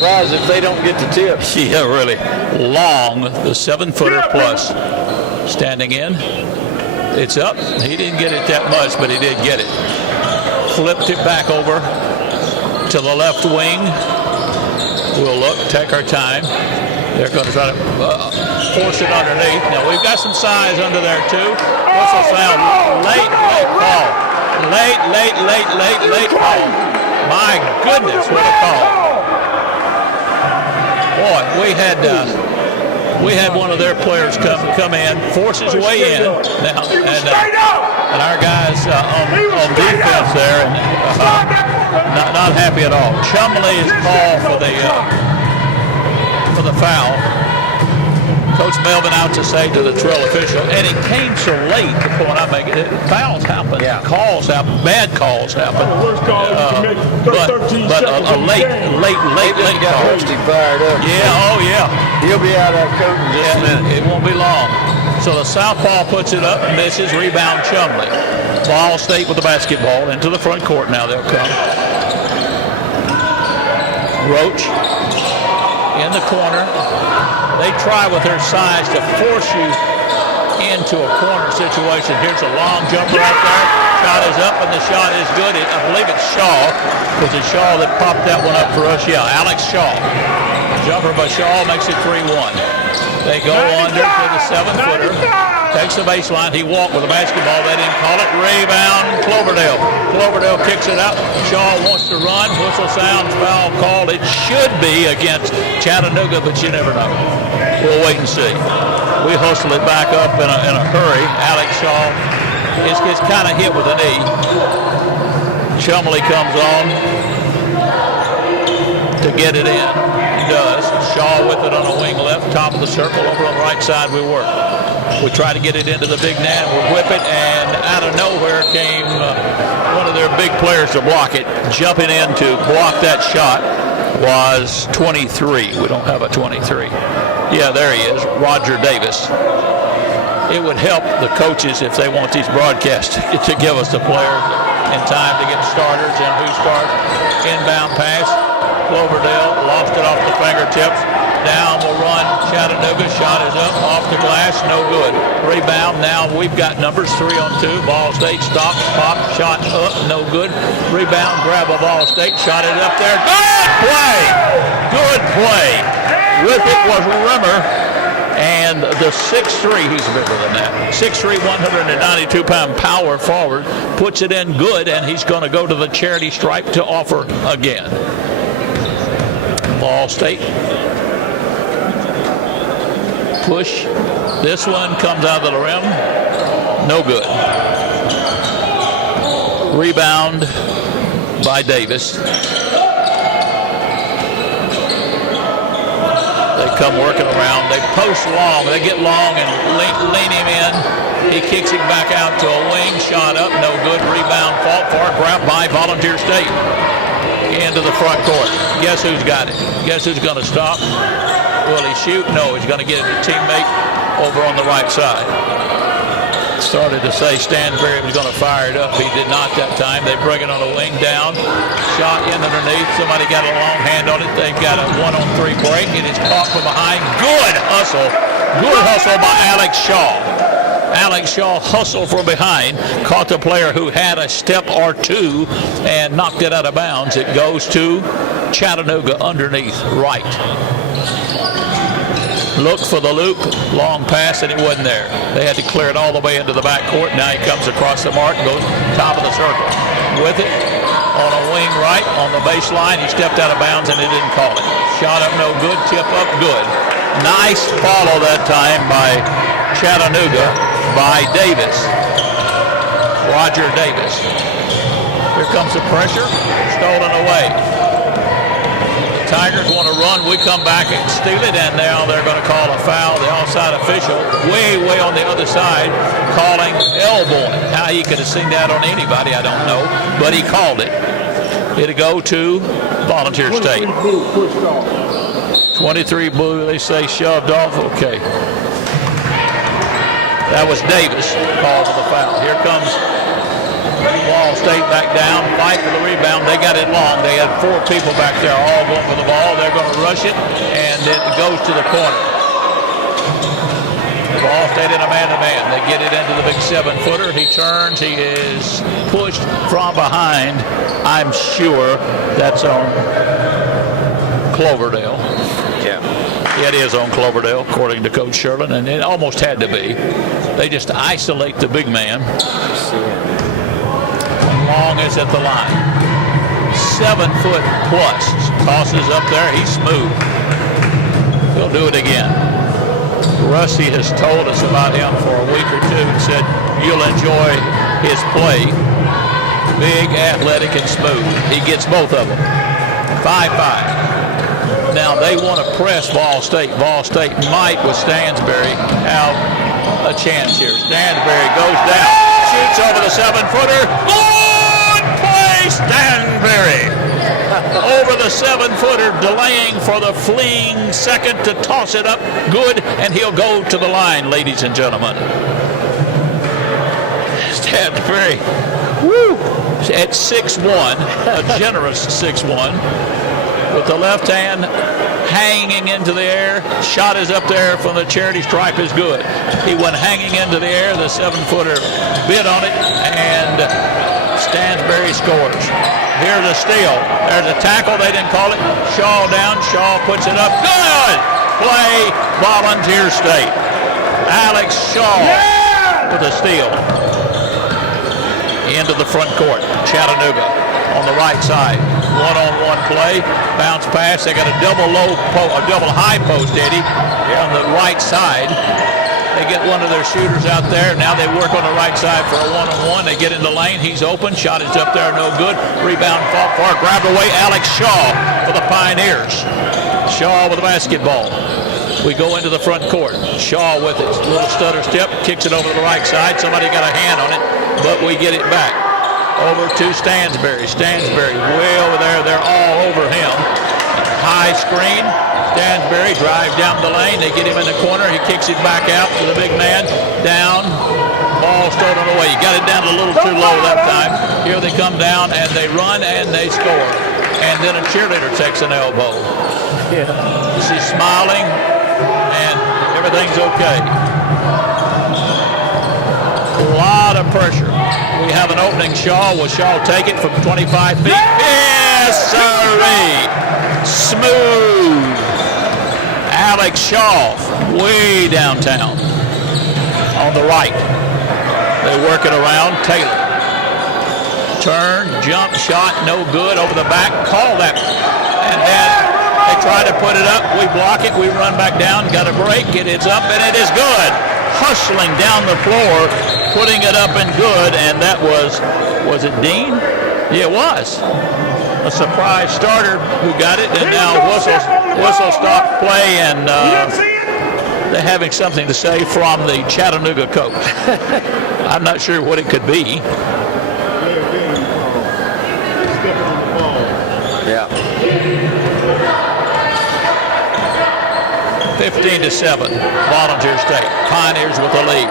Surprised if they don't get the tip. Yeah, really. Long, the 7-footer plus. Standing in. It's up. He didn't get it that much, but he did get it. Flipped it back over to the left wing. We'll look, take our time. They're going to try to force it underneath. Now, we've got some size under there, too. Whistle sound. Late call. Late call. My goodness, what a call. Boy, we had one of their players come in, force his way in now, and our guys on defense there, and not happy at all. Chumley is called for the foul. Coach Melvin out to say to the Trill official, and it came so late. The point I'm making, fouls happen, calls happen, bad calls happen, but a late call. Husty fired up. Yeah, oh yeah. He'll be out of court in just a minute. It won't be long. So the southpaw puts it up, misses, rebound Chumley. Ball State with the basketball into the front court. Now they'll come. Roach in the corner. They try with their size to force you into a corner situation. Here's a long jumper out there. Shot is up, and the shot is good. I believe it's Shaw. Was it Shaw that popped that one up for us? Yeah, Alex Shaw. Jumper by Shaw makes it 3-1. They go under to the 7-footer. Takes the baseline. He walked with the basketball. They didn't call it. Rebound, Cloverdale. Cloverdale kicks it out. Shaw wants to run. Whistle sounds. Foul called. It should be against Chattanooga, but you never know. We'll wait and see. We hustle it back up in a hurry. Alex Shaw gets kind of hit with a knee. Chumley comes on to get it in. He does. Shaw with it on the wing left, top of the circle. Over on the right side we work. We try to get it into the big net. We whip it, and out of nowhere came one of their big players to block it. Jumping in to block that shot was 23. We don't have a 23. Yeah, there he is, Roger Davis. It would help the coaches if they want these broadcasts to give us the players in time to get starters and who starts. Inbound pass. Cloverdale lost it off the fingertips. Down will run Chattanooga. Shot is up off the glass. No good. Rebound. Now we've got numbers 3-on-2. Ball State stops. Pop. Shot up. No good. Rebound. Grab of Ball State. Shot it up there. Good play. Good play. With it was Rimmer. And the 6'3", he's bigger than that. 6'3", 192-pound power forward puts it in good, and he's going to go to the charity stripe to offer again. Ball State. Push. This one comes out of the rim. No good. Rebound by Davis. They come working around. They post long. They get long and lean him in. He kicks him back out to a wing. Shot up. No good. Rebound. Fought for. Grabbed by Volunteer State. Into the front court. Guess who's got it? Guess who's going to stop? Will he shoot? No. He's going to get a teammate over on the right side. Started to say Stansberry was going to fire it up. He did not that time. They bring it on a wing down. Shot in underneath. Somebody got a long hand on it. They've got a 1-on-3 break. It is caught from behind. Good hustle. Good hustle by Alex Shaw. Alex Shaw hustled from behind. Caught the player who had a step or two and knocked it out of bounds. It goes to Chattanooga underneath right. Look for the loop, long pass, and it wasn't there. They had to clear it all the way into the backcourt. Now he comes across the mark, goes top of the circle. With it, on a wing right, on the baseline, he stepped out of bounds and they didn't call it. Shot up no good, tip up good. Nice follow that time by Chattanooga, by Davis. Roger Davis. Here comes the pressure, stolen away. Tigers want to run. We come back and steal it, and now they're going to call a foul. The offside official way on the other side calling elbowing. How he could have seen that on anybody, I don't know, but he called it. It'll go to Volunteer State. 23 blue, they say shoved off. Okay. That was Davis called for the foul. Here comes Ball State back down, fight for the rebound. They got it long. They had 4 people back there all going for the ball. They're going to rush it, and it goes to the corner. Ball State in a man-to-man. They get it into the big 7-footer. He turns. He is pushed from behind. I'm sure that's on Cloverdale. Yeah. It is on Cloverdale, according to Coach Sherlin, and it almost had to be. They just isolate the big man. Long as at the line. 7 foot plus. Tosses up there. He's smooth. He'll do it again. Rusty has told us about him for a week or two and said you'll enjoy his play. Big, athletic, and smooth. He gets both of them. 5-5. Now they want to press Ball State. Ball State might, with Stansbury, have a chance here. Stansbury goes down, shoots over the 7-footer. Good play, Stansbury. Over the 7-footer, delaying for the fleeing second to toss it up. Good, and he'll go to the line, ladies and gentlemen. Stansbury, woo, at 6'1", a generous 6'1", with the left hand hanging into the air. Shot is up there from the charity stripe is good. He went hanging into the air. The 7-footer bit on it, and Stansbury scores. Here's a steal. There's a tackle. They didn't call it. Shaw down. Shaw puts it up. Good! Play, Volunteer State. Alex Shaw with a steal. Into the front court. Chattanooga on the right side. One-on-one play. Bounce pass. They got a double high post, Eddie, on the right side. They get one of their shooters out there. Now they work on the right side for a one-on-one. They get in the lane. He's open. Shot is up there. No good. Rebound fought far. Grabbed away. Alex Shaw for the Pioneers. Shaw with the basketball. We go into the front court. Shaw with it. Little stutter step. Kicks it over to the right side. Somebody got a hand on it, but we get it back. Over to Stansbury. Stansbury way over there. They're all over him. High screen. Stansbury drives down the lane. They get him in the corner. He kicks it back out to the big man. Down. Ball stolen away. He got it down a little too low that time. Here they come down and they run and they score. And then a cheerleader takes an elbow. Yeah. She's smiling and everything's okay. A lot of pressure. We have an opening. Shaw. Will Shaw take it from 25 feet? Yes, sirree. Smooth. Alex Shaw, way downtown on the right. They work it around. Taylor. Turn, jump, shot, no good. Over the back, call that. And then they try to put it up. We block it. We run back down. Got a break. It's up, and it is good. Hustling down the floor, putting it up and good. And that was it Dean? Yeah, it was. A surprise starter who got it, and now whistle stop play, and they're having something to say from the Chattanooga coach. I'm not sure what it could be. Yeah. 15-7, Volunteer State. Pioneers with the lead.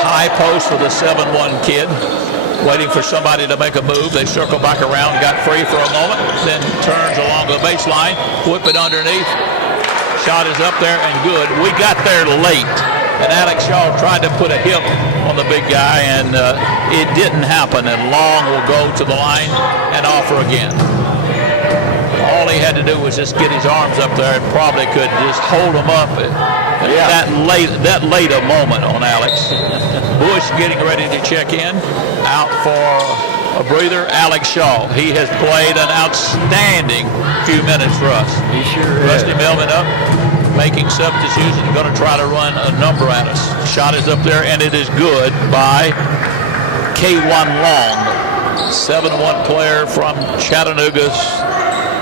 High post for the 7-1 kid. Waiting for somebody to make a move. They circle back around, got free for a moment, then turns along the baseline, whip it underneath. Shot is up there and good. We got there late, and Alex Shaw tried to put a hip on the big guy, and it didn't happen, and Long will go to the line and offer again. All he had to do was just get his arms up there and probably could just hold him up. That late a moment on Alex. Bush getting ready to check in. Out for a breather, Alex Shaw. He has played an outstanding few minutes for us. He sure is. Rusty Melvin up, making substitutions, and going to try to run a number at us. Shot is up there, and it is good by K1 Long, 7-1 player from Chattanooga's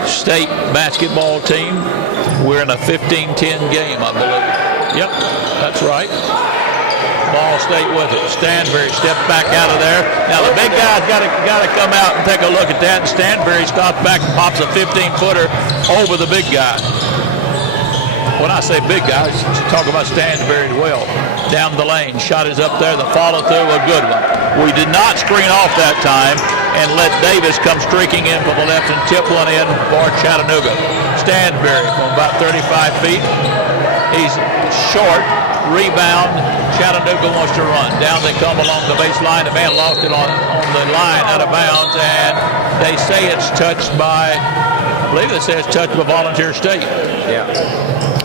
State basketball team. We're in a 15-10 game, I believe. Yep, that's right. Ball State with it. Stansbury steps back out of there. Now the big guy's got to come out and take a look at that. And Stansbury stops back and pops a 15-footer over the big guy. When I say big guy, I'm talking about Stansbury as well. Down the lane. Shot is up there. The follow through, a good one. We did not screen off that time. and let Davis come streaking in from the left and tip one in for Chattanooga. Stanberry from about 35 feet. He's short. Rebound. Chattanooga wants to run. Down they come along the baseline. The man lost it on the line out of bounds, and they say it's touched by, I believe they say it's touched by Volunteer State. Yeah.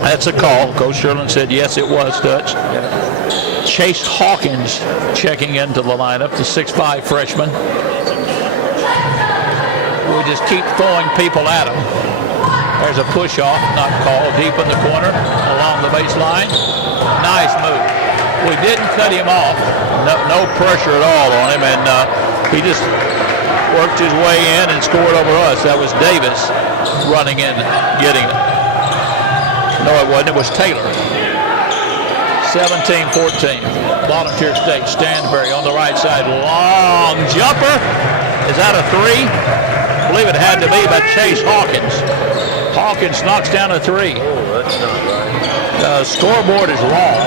That's a call. Coach Sherlin said yes, it was touched. Yeah. Chase Hawkins checking into the lineup, the 6'5" freshman. We just keep throwing people at him. There's a push-off, not called, deep in the corner, along the baseline. Nice move. We didn't cut him off. No pressure at all on him, and he just worked his way in and scored over us. That was Davis running in, getting it. No, it wasn't. It was Taylor. 17-14. Volunteer State. Stanberry on the right side. Long jumper. Is that a three? I believe it had to be by Chase Hawkins. Hawkins knocks down a three. Oh, that's not right. The scoreboard is wrong.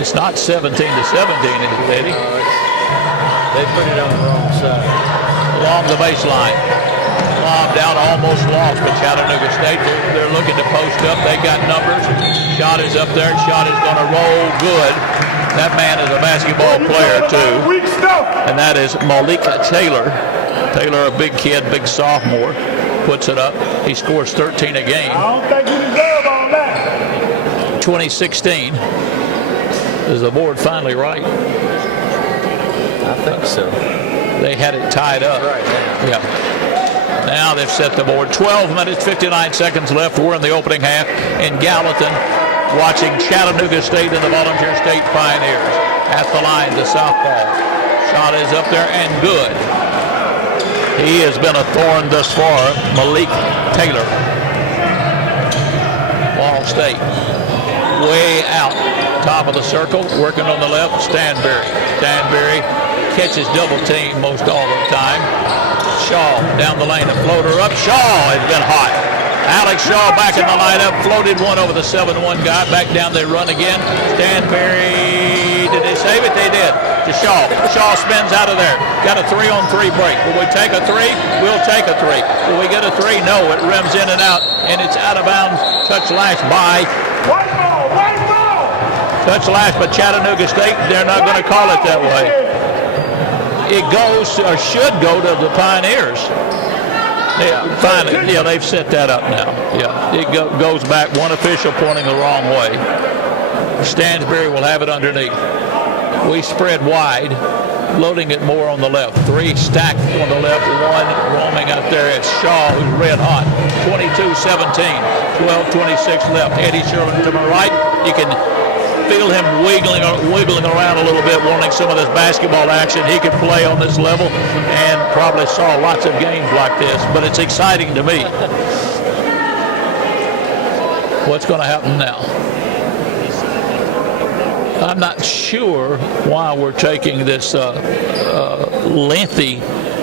It's not 17-17, is it, Eddie? They put it on the wrong side. Along the baseline. Lob down, almost lost, but Chattanooga State, they're looking to post up. They got numbers. Shot is up there. Shot is going to roll good. That man is a basketball player, too. And that is Malik Taylor. Taylor, a big kid, big sophomore, puts it up. He scores 13 a game. I don't think you deserve on that. 2016. Is the board finally right? I think so. They had it tied up. Right now. Yeah. Now they've set the board. 12 minutes, 59 seconds left. We're in the opening half in Gallatin, watching Chattanooga State and the Volunteer State Pioneers. At the line, the southpaw. Shot is up there and good. He has been a thorn thus far, Malik Taylor. Ball State. Way out. Top of the circle, working on the left, Stanberry. Stanberry catches double team most all the time. Shaw down the lane, a floater up. Shaw has been hot. Alex Shaw back in the lineup, floated one over the 7-1 guy. Back down they run again. Stanberry, did they save it? They did. To Shaw. Shaw spins out of there. Got a 3-on-3 break. Will we take a three? We'll take a three. Will we get a three? No, it rims in and out, and it's out of bounds. Touch lash by. White ball, white ball. Touch lash by Chattanooga State. They're not going to call it that way. It goes, or should go, to the Pioneers. Finally, yeah, they've set that up now. Yeah, it goes back. One official pointing the wrong way. Stansbury will have it underneath. We spread wide, loading it more on the left. Three stacked on the left, one roaming out there. It's Shaw, who's red hot. 22-17, 12:26 left. Eddie Sherlin to my right. You can feel him wiggling around a little bit, wanting some of this basketball action. He could play on this level and probably saw lots of games like this, but it's exciting to me. What's going to happen now? I'm not sure why we're taking this lengthy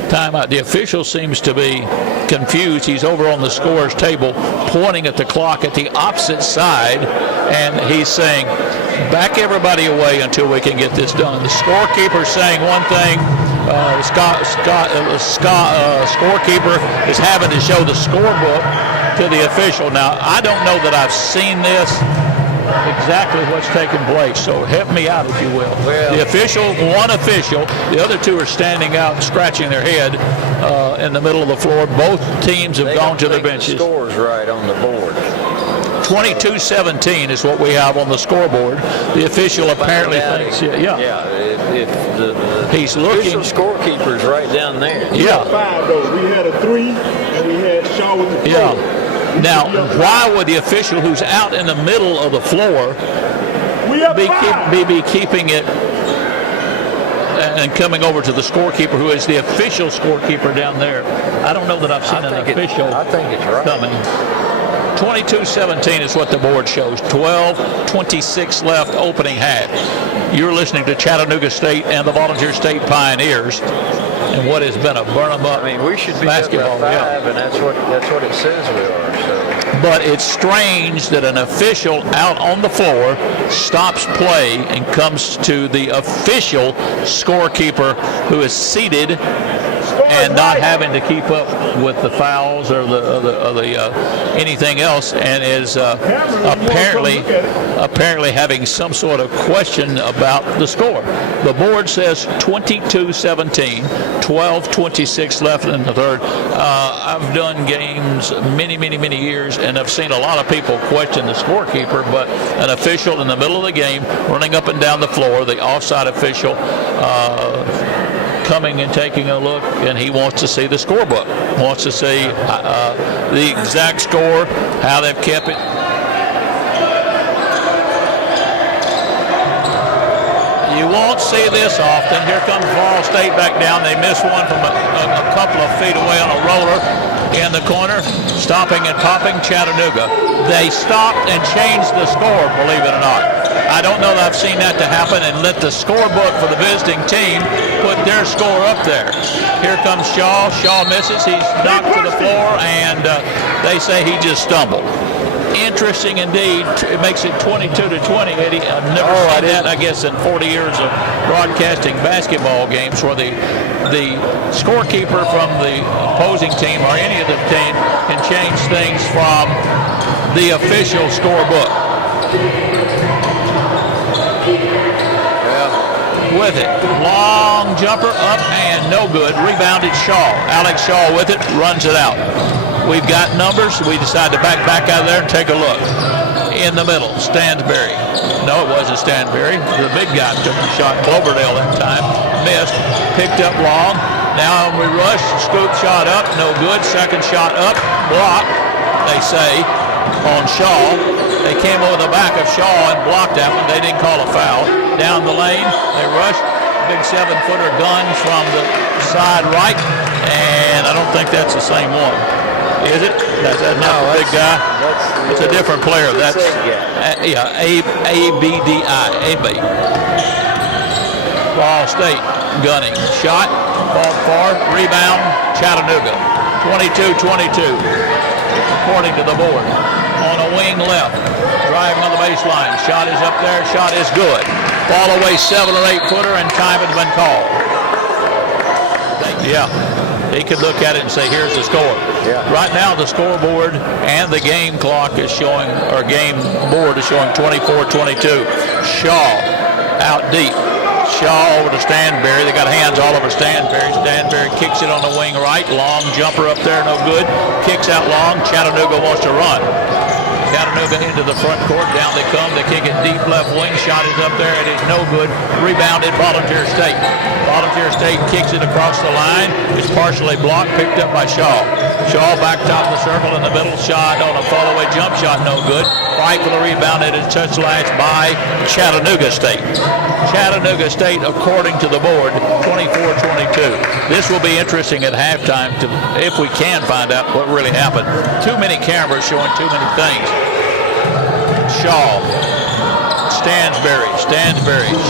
timeout. The official seems to be confused. He's over on the scorer's table pointing at the clock at the opposite side, and he's saying, back everybody away until we can get this done. The scorekeeper's saying one thing. The scorekeeper is having to show the scorebook to the official. Now, I don't know that I've seen this exactly what's taking place, so help me out if you will. Well, the official, one official, the other two are standing out scratching their head in the middle of the floor. Both teams have gone to the benches. The score's right on the board. 22-17 is what we have on the scoreboard. The official apparently thinks, he's looking. The official scorekeeper's right down there. Yeah. Five though. We had a 3, and we had Shaw with the 4. Yeah. Now, why would the official who's out in the middle of the floor be keeping it and coming over to the scorekeeper, who is the official scorekeeper down there? I don't know that I've seen an official I think it's right. coming. 22-17 is what the board shows. 12:26 left, opening half. You're listening to Chattanooga State and the Volunteer State Pioneers, and what has been a burn 'em up. I mean, we should be basketball. up by 5, and that's what it says we are. So But it's strange that an official out on the floor stops play and comes to the official scorekeeper who is seated and not having to keep up with the fouls or the anything else, and is apparently having some sort of question about the score. The board says 22-17, 12:26 left in the third. I've done games many years, and I've seen a lot of people question the scorekeeper, but an official in the middle of the game running up and down the floor, the offside official, coming and taking a look, and he wants to see the scorebook, wants to see the exact score, how they've kept it. You won't see this often. Here comes Ball State back down. They missed one from a couple of feet away on a roller in the corner. Stopping and popping Chattanooga. They stopped and changed the score, believe it or not. I don't know that I've seen that to happen, and let the scorebook for the visiting team put their score up there. Here comes Shaw. Shaw misses. He's knocked to the floor, and they say he just stumbled. Interesting indeed. It makes it 22-20, Eddie. I've never seen that, I guess, in 40 years of broadcasting basketball games, where the scorekeeper from the opposing team or any of the team can change things from the official scorebook. With it. Long jumper up and no good. Rebounded Shaw. Alex Shaw with it, runs it out. We've got numbers. We decide to back out of there and take a look. In the middle, Stansberry. No, it wasn't Stansberry. The big guy took the shot. Cloverdale that time. Missed. Picked up long. Now we rush. Scoop shot up. No good. Second shot up. Blocked, they say, on Shaw. They came over the back of Shaw and blocked that one. They didn't call a foul. Down the lane, they rush. Big 7-footer gun from the side right. And I don't think that's the same one. Is it? That's not the big guy. It's a different player. That's A-B-D-I. Ball State gunning. Shot. Ball far. Rebound. Chattanooga. 22-22. According to the board. On a wing left. Driving on the baseline. Shot is up there. Shot is good. Ball away 7 or 8 footer, and time has been called. Yeah. He could look at it and say, here's the score. Yeah. Right now, the scoreboard and the game clock is showing, or game board is showing 24-22. Shaw out deep. Shaw over to Stansberry. They got hands all over Stansberry. Stansberry kicks it on the wing right. Long jumper up there, no good. Kicks out long. Chattanooga wants to run. Chattanooga into the front court. Down they come. They kick it deep left wing. Shot is up there. It is no good. Rebounded Volunteer State. Volunteer State kicks it across the line. It's partially blocked. Picked up by Shaw. Shaw back top of the circle in the middle. Shot on a fall-away jump shot. No good. Fight for the rebound. It is touched last by Chattanooga State. Chattanooga State, according to the board, 24-22. This will be interesting at halftime if we can find out what really happened. Too many cameras showing too many things. Shaw. Stansberry.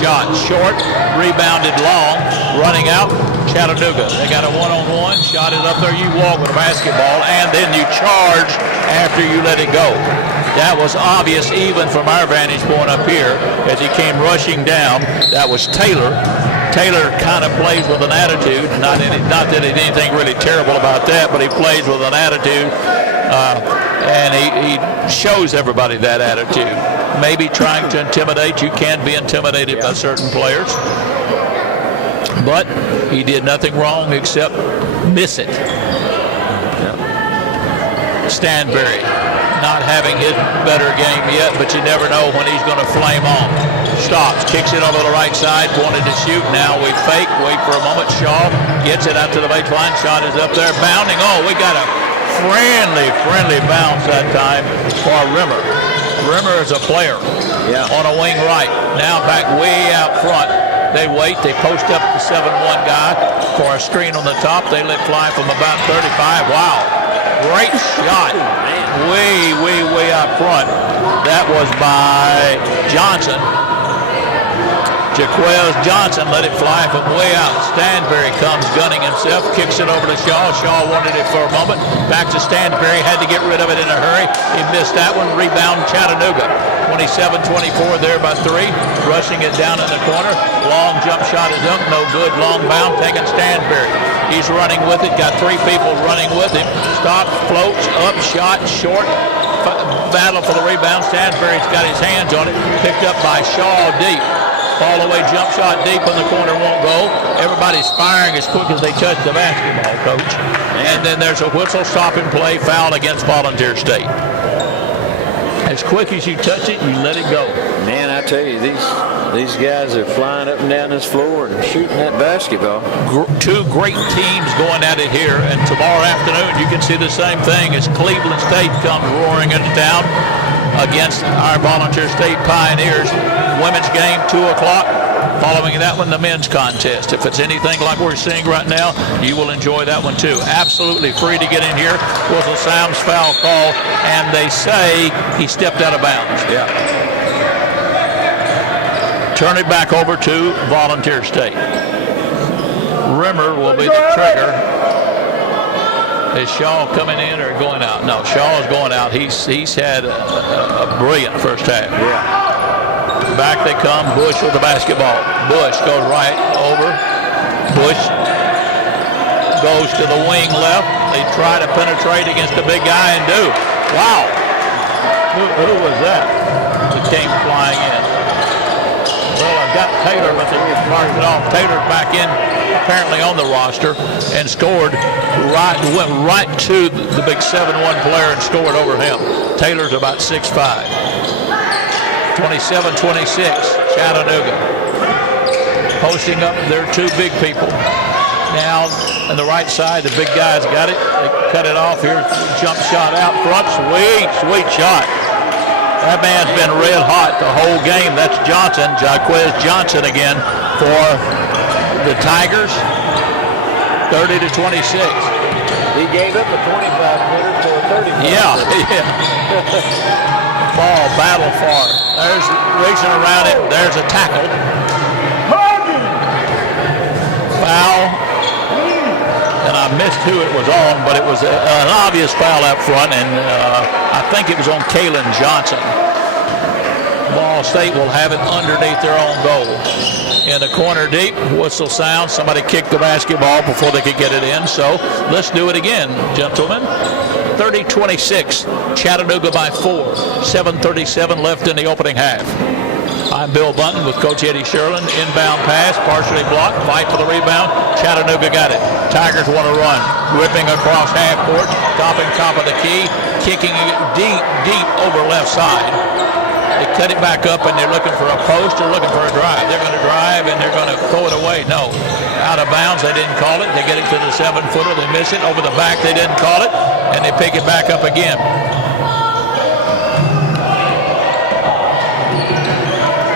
Shot short. Rebounded long. Running out. Chattanooga. They got a one-on-one. Shot it up there. You walk with a basketball, and then you charge after you let it go. That was obvious even from our vantage point up here as he came rushing down. That was Taylor. Taylor kind of plays with an attitude. Not that there's anything really terrible about that, but he plays with an attitude. And he shows everybody that attitude. Maybe trying to intimidate. You can be intimidated by certain players. But he did nothing wrong except miss it. Stansberry not having his better game yet, but you never know when he's going to flame on. Stops, kicks it over the right side, wanted to shoot. Now we fake, wait for a moment. Shaw gets it out to the baseline. Shot is up there, bounding. Oh, we got a friendly bounce that time for Rimmer. Rimmer is a player on a wing right. Now back way out front. They wait. They post up the 7-1 guy for a screen on the top. They let fly from about 35. Wow. Great shot. Way out front. That was by Johnson. Jaquez Johnson let it fly from way out. Stanberry comes gunning himself, kicks it over to Shaw. Shaw wanted it for a moment. Back to Stanberry, had to get rid of it in a hurry. He missed that one. Rebound Chattanooga. 27-24 there by 3. Rushing it down in the corner. Long jump shot is up, no good. Long bound, taking Stanberry. He's running with it, got 3 people running with him. Stops, floats, up, shot, short. Battle for the rebound. Stanberry's got his hands on it. Picked up by Shaw deep. Fall away jump shot deep in the corner, won't go. Everybody's firing as quick as they touch the basketball, Coach. And then there's a whistle, stop and play, foul against Volunteer State. As quick as you touch it, you let it go. Man, I tell you, these guys are flying up and down this floor and shooting that basketball. 2 great teams going at it here, and tomorrow afternoon you can see the same thing as Cleveland State comes roaring into town against our Volunteer State Pioneers. Women's game, 2 o'clock. Following that one, the men's contest. If it's anything like we're seeing right now, you will enjoy that one too. Absolutely free to get in here. Whistle sounds, foul call, and they say he stepped out of bounds. Yeah. Turn it back over to Volunteer State. Rimmer will be the trigger. Is Shaw coming in or going out? No, Shaw is going out. He's had a brilliant first half. Yeah. Back they come. Bush with the basketball. Bush goes right over. Bush goes to the wing left. They try to penetrate against the big guy and do. Wow. Who was that that came flying in? Well, I've got Taylor, but they marked it off. Taylor's back in, apparently on the roster, and scored right, went right to the big 7'1" player and scored over him. Taylor's about 6'5". 27-26, Chattanooga. Posting up their 2 big people. Now, on the right side, the big guy's got it. They cut it off here. Jump shot out front. Sweet shot. That man's been red hot the whole game. That's Johnson, Jaquez Johnson again for the Tigers. 30-26. He gave up a 25-footer for a 30-footer. Yeah. Ball, battle for it. There's reaching around it. There's a tackle. Foul. And I missed who it was on, but it was an obvious foul up front, and I think it was on Kalen Johnson. Ball State will have it underneath their own goal. In the corner deep, whistle sounds. Somebody kicked the basketball before they could get it in, so let's do it again, gentlemen. 30-26, Chattanooga by 4. 7:37 left in the opening half. I'm Bill Bunton with Coach Eddie Sherlin. Inbound pass, partially blocked. Fight for the rebound. Chattanooga got it. Tigers want to run. Whipping across half court. Topping top of the key. Kicking it deep over left side. They cut it back up and they're looking for a post or looking for a drive. They're going to drive and they're going to throw it away. No. Out of bounds, they didn't call it. They get it to the 7-footer. They miss it. Over the back, they didn't call it. And they pick it back up again.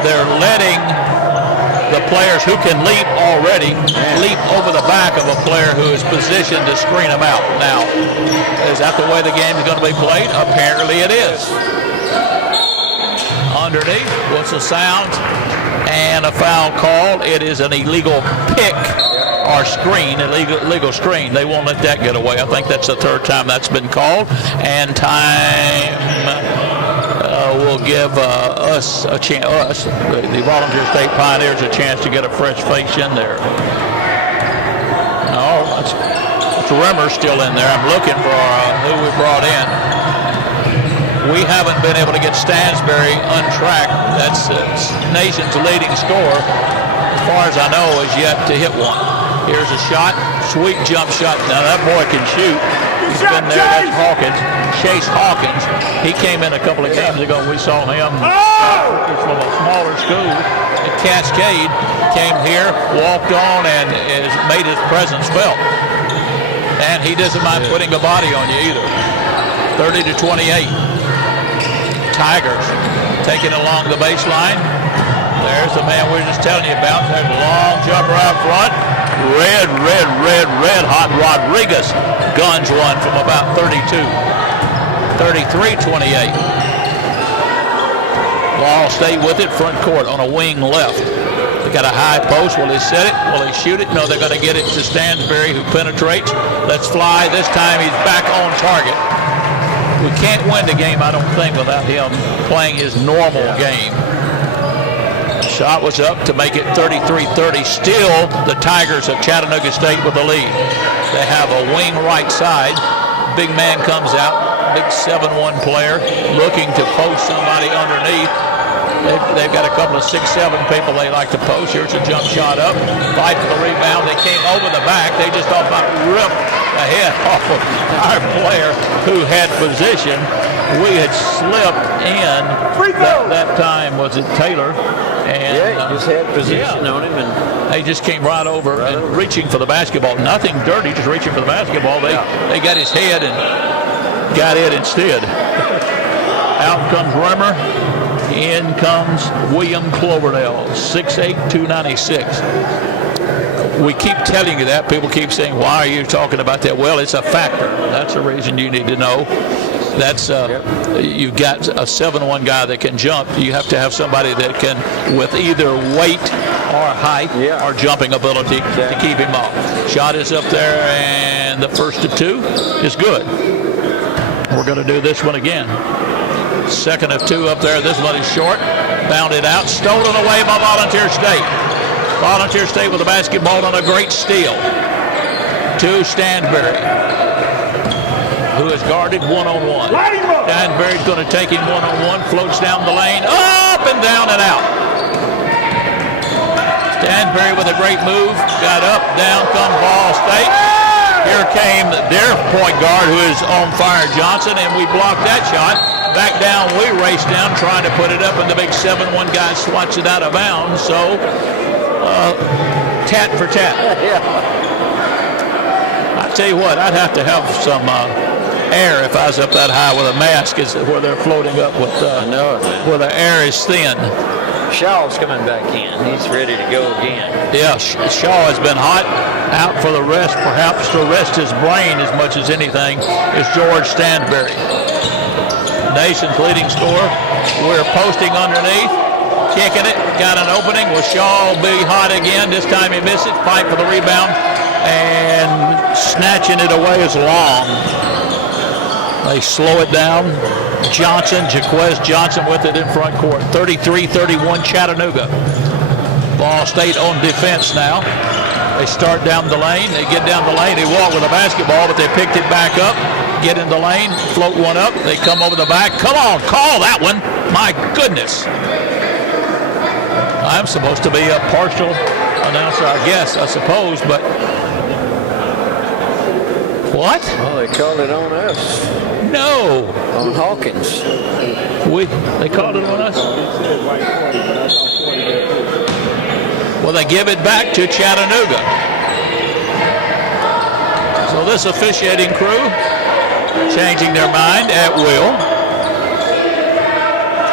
They're letting the players who can leap already leap over the back of a player who is positioned to screen them out. Now, is that the way the game is going to be played? Apparently it is. Underneath, what's the sound? And a foul call. It is an illegal pick or screen, illegal screen. They won't let that get away. I think that's the 3rd time that's been called. And time will give us a chance, the Volunteer State Pioneers, a chance to get a fresh face in there. No, that's Rimmer still in there. I'm looking for who we brought in. We haven't been able to get Stansberry untracked. That's nation's leading scorer, as far as I know, is yet to hit one. Here's a shot, sweet jump shot. Now that boy can shoot. He's been there. That's Hawkins, Chase Hawkins. He came in a couple of games ago. We saw him. He's from a smaller school at Cascade. Came here, walked on, and has made his presence felt. And he doesn't mind putting a body on you either. 30-28. Tigers taking along the baseline. There's the man we were just telling you about. There's a long jumper out front. Red hot Rodriguez guns one from about 32. 33-28. Ball State with it, front court on a wing left. The Got a high post. Will he set it? Will he shoot it? No, they're going to get it to Stansbury, who penetrates. Let's fly. This time he's back on target. We can't win the game, I don't think, without him playing his normal game. Shot was up to make it 33-30. Still, the Tigers of Chattanooga State with the lead. They have a wing right side. Big man comes out, big 7'1" player, looking to post somebody underneath. They've got a couple of 6'7" people they like to post. Here's a jump shot up, fight for the rebound. They came over the back. They just about ripped the head off of our player who had position. We had slipped in. That time, was it Taylor? And, he just had position on him, and they just came right over and reaching for the basketball. Nothing dirty, just reaching for the basketball. They got his head and got it instead. Out comes Rimmer. In comes William Cloverdale, 6'8", 296. We keep telling you that. People keep saying, why are you talking about that? Well, it's a factor. That's a reason you need to know. That's you've got a 7'1" guy that can jump. You have to have somebody that can, with either weight or height or jumping ability, to keep him off. Shot is up there, and the first of two is good. We're going to do this one again. Second of two up there. This one is short. Bounded out. Stolen away by Volunteer State. Volunteer State with the basketball on a great steal. To Stansbury, who is guarded one-on-one. Stansbury's going to take him one-on-one. Floats down the lane. Up and down and out. Stansbury with a great move. Got up. Down comes Ball State. Here came their point guard, who is on fire, Johnson, and we blocked that shot. Back down, we race down, trying to put it up, and the big 7'1" guy swats it out of bounds. So, tat for tat. I tell you what, I'd have to have some air if I was up that high with a mask, is where they're floating up with. I know it, man. Where the air is thin. Shaw's coming back in. He's ready to go again. Yeah, Shaw has been hot. Out for the rest, perhaps to rest his brain as much as anything, is George Stansbury. Nation's leading scorer. We're posting underneath, kicking it, got an opening. Will Shaw be hot again? This time he missed it. Fight for the rebound, and snatching it away is Long. They slow it down. Johnson, Jaquez Johnson with it in front court. 33-31 Chattanooga. Ball State on defense now. They start down the lane. They get down the lane. They walk with the basketball, but they picked it back up. Get in the lane, float one up. They come over the back. Come on, call that one. My goodness. I'm supposed to be a partial announcer, I suppose, but what? Oh, they called it on us. No. On Hawkins. They called it on us? Well, they give it back to Chattanooga. So this officiating crew changing their mind at will.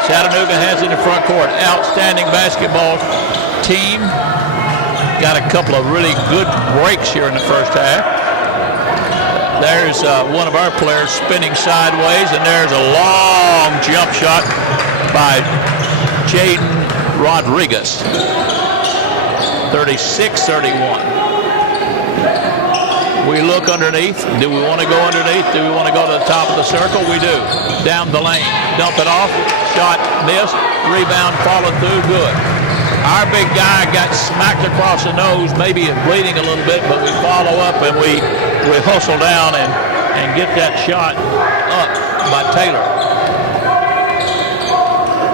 Chattanooga has it in front court. Outstanding basketball team. Got a couple of really good breaks here in the first half. There's one of our players spinning sideways, and there's a long jump shot by Jaden Rodriguez. 36-31. We look underneath. Do we want to go underneath? Do we want to go to the top of the circle? We do. Down the lane. Dump it off. Shot missed. Rebound followed through. Good. Our big guy got smacked across the nose, maybe bleeding a little bit, but we follow up and we hustle down and get that shot up by Taylor.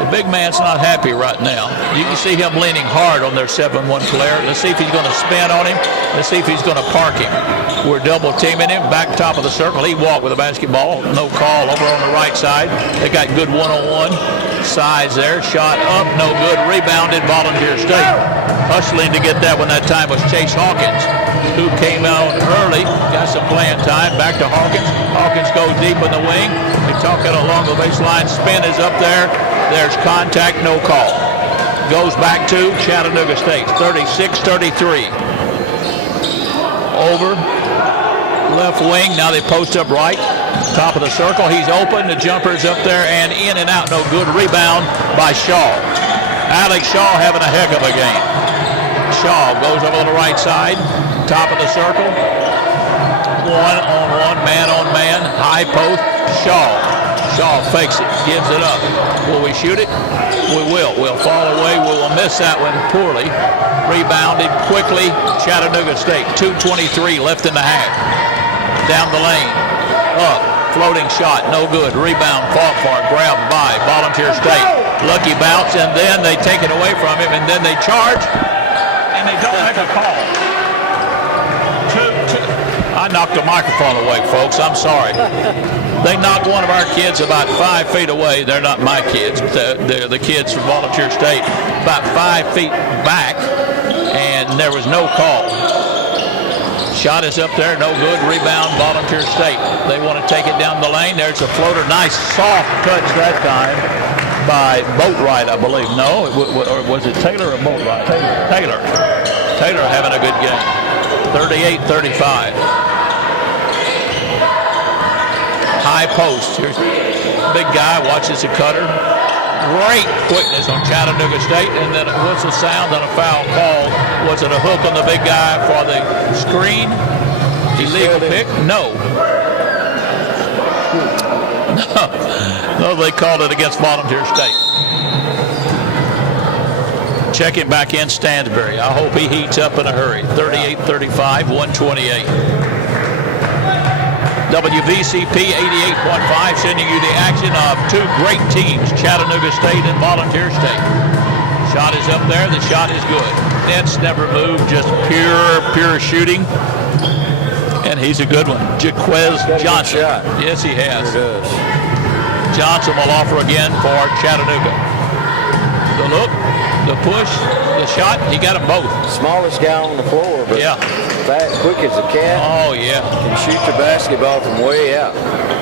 The big man's not happy right now. You can see him leaning hard on their 7'1" player. Let's see if he's going to spin on him. Let's see if he's going to park him. We're double teaming him. Back top of the circle. He walked with the basketball. No call over on the right side. They got good one-on-one size there. Shot up. No good. Rebounded Volunteer State. Hustling to get that one that time was Chase Hawkins, who came out early. Got some playing time. Back to Hawkins. Hawkins goes deep in the wing. They talk it along the baseline. Spin is up there. There's contact, no call. Goes back to Chattanooga State, 36-33. Over, left wing, now they post up right. Top of the circle, he's open, the jumper's up there, and in and out, no good. Rebound by Shaw. Alex Shaw having a heck of a game. Shaw goes over to the right side, top of the circle. 1-on-1, man-on-man, high post, Shaw. Shaw fakes it, gives it up. Will we shoot it? We will. We'll fall away. We will miss that one poorly. Rebounded quickly, Chattanooga State. 2:23 left in the half. Down the lane. Up. Floating shot. No good. Rebound fought for. Grabbed by Volunteer State. Lucky bounce, and then they take it away from him, and then they charge, and they don't make a call. I knocked the microphone away, folks. I'm sorry. They knocked one of our kids about 5 feet away. They're not my kids. They're the kids from Volunteer State. About 5 feet back, and there was no call. Shot is up there. No good. Rebound, Volunteer State. They want to take it down the lane. There's a floater. Nice soft touch that time by Boatwright, I believe. No, or was it Taylor or Boatwright? Taylor. Taylor having a good game. 38-35. High post. Here's big guy, watches the cutter. Great quickness on Chattanooga State, and then a whistle sound and a foul call. Was it a hook on the big guy for the screen? Illegal pick? No. No, they called it against Volunteer State. Check it back in, Stansbury. I hope he heats up in a hurry. 38-35, 128. WVCP 88.5 sending you the action of two great teams, Chattanooga State and Volunteer State. Shot is up there. The shot is good. Nets never moved, just pure shooting. And he's a good one. Jaquez Johnson. Yes, he has. Sure does. Johnson will offer again for Chattanooga. The look, the push, the shot, he got them both. Smallest guy on the floor, but yeah, fat, quick as a cat. Oh, yeah. Can shoot the basketball from way out.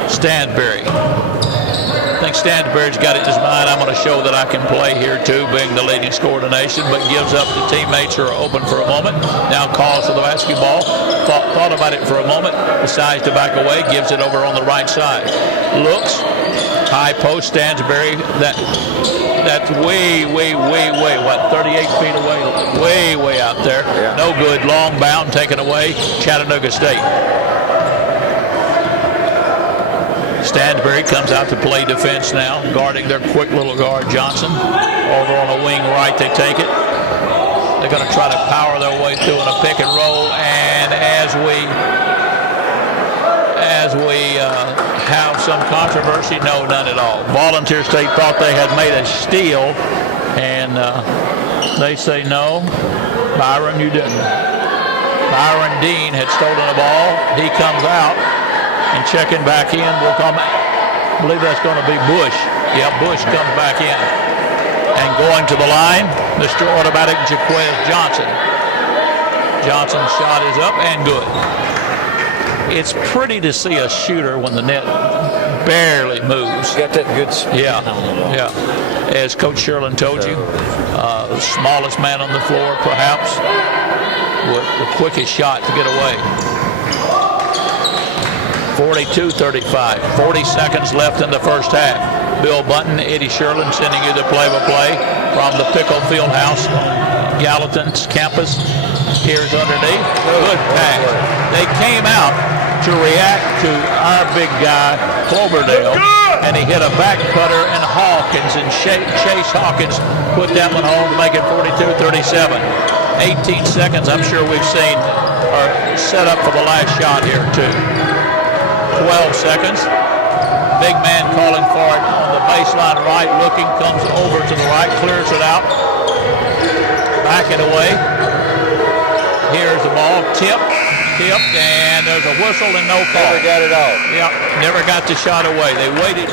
Stansbury. I think Stansbury's got it in his mind. I'm going to show that I can play here too, being the leading scorer of the nation, but gives up to teammates who are open for a moment. Now calls for the basketball. Thought about it for a moment. Decides to back away. Gives it over on the right side. Looks. High post, Stansbury. That's way, 38 feet away. Way out there. Yeah. No good. Long bound, taken away. Chattanooga State. Stansbury comes out to play defense now, guarding their quick little guard, Johnson. Over on the wing right, they take it. They're going to try to power their way through in a pick and roll, and as we have some controversy, no, none at all. Volunteer State thought they had made a steal, and they say no. Byron, you didn't. Byron Dean had stolen the ball. He comes out. And checking back in will come, I believe that's going to be Bush. Yeah, Bush comes back in. And going to the line, Mr. Automatic Jaquez Johnson. Johnson's shot is up and good. It's pretty to see a shooter when the net barely moves. Got that good spin Yeah, on the ball. yeah. As Coach Sherlin told you, the smallest man on the floor, perhaps, with the quickest shot to get away. 42-35, 40 seconds left in the first half. Bill Button, Eddie Sherlin sending you the play-by-play from the Pickle Fieldhouse on Gallatin's campus. Here's underneath. Good pass. They came out to react to our big guy, Cloverdale, and he hit a back cutter, and Hawkins and Chase Hawkins put that one home to make it 42-37. 18 seconds, I'm sure we've seen, are set up for the last shot here, too. 12 seconds. Big man calling for it on the baseline right, looking, comes over to the right, clears it out. Back it away. Here's the ball, tipped, and there's a whistle and no call. Never got it off. Yep, never got the shot away. They waited.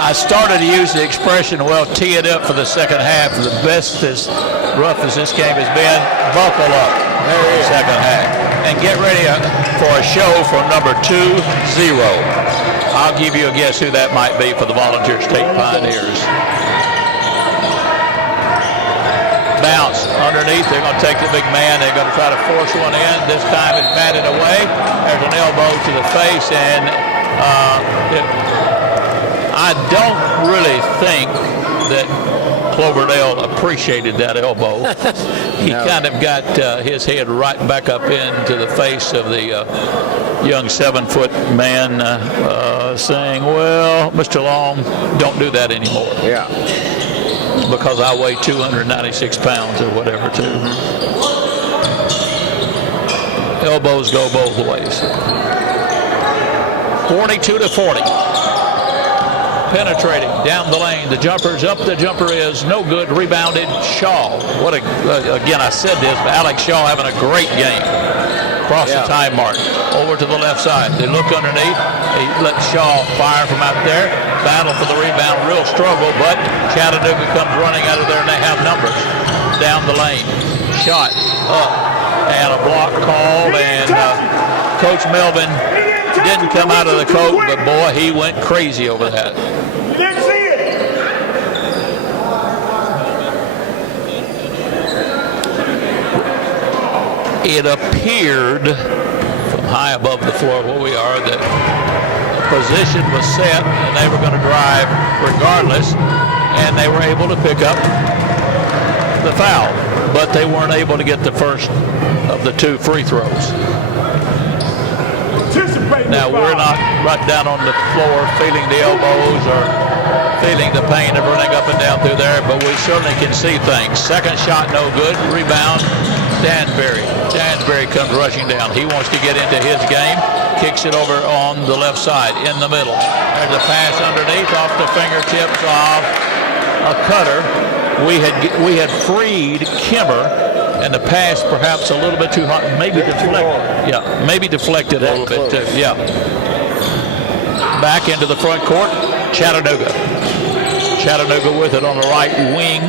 I started to use the expression, well, tee it up for the second half. The best, as rough as this game has been, buckle up for the second half. And get ready for a show from number 2-0. I'll give you a guess who that might be for the Volunteer State Pioneers. underneath. They're going to take the big man. They're going to try to force one in. This time it's batted away. There's an elbow to the face, and I don't really think that Cloverdale appreciated that elbow. He kind of got his head right back up into the face of the young 7-foot man, saying, well, Mr. Long, don't do that anymore. Yeah. Because I weigh 296 pounds or whatever, too. Elbows go both ways. 42-40. Penetrating down the lane. The jumper's up. The jumper is no good. Rebounded. Shaw. Again, I said this, but Alex Shaw having a great game. Across the time mark. Over to the left side. They look underneath. They let Shaw fire from out there. Battle for the rebound. Real struggle, but Chattanooga comes running out of there, and they have numbers. Down the lane. Shot up. And a block called, and Coach Melvin didn't come out of the coat, but boy, he went crazy over that. Didn't see it. It appeared from high above the floor where we are that the position was set and they were going to drive regardless, and they were able to pick up the foul, but they weren't able to get the first of the 2 free throws. Now, we're not right down on the floor feeling the elbows or feeling the pain of running up and down through there, but we certainly can see things. Second shot, no good. Rebound, Stansberry. Stansberry comes rushing down. He wants to get into his game. Kicks it over on the left side, in the middle. There's a pass underneath off the fingertips of a cutter. We had freed Kimmer. And the pass perhaps a little bit too hot, maybe deflected. Yeah, maybe deflected a little bit too. Yeah. Back into the front court, Chattanooga. Chattanooga with it on the right wing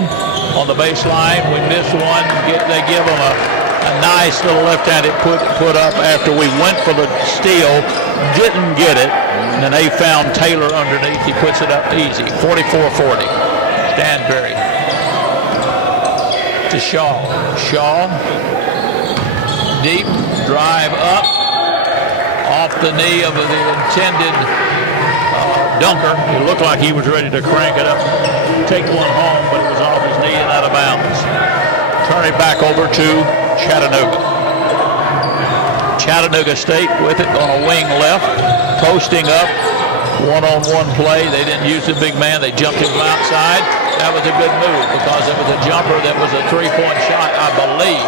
on the baseline. We missed one. They give them a nice little left-handed put up after we went for the steal, didn't get it, and then they found Taylor underneath. He puts it up easy. 44-40. Stanberry. To Shaw. Shaw, deep, drive up, off the knee of the intended dunker. It looked like he was ready to crank it up, take one home, but it was off his knee and out of bounds. Turn it back over to Chattanooga. Chattanooga State with it on a wing left, posting up, one-on-one play. They didn't use the big man. They jumped him from outside. That was a good move because it was a jumper that was a 3-point shot, I believe.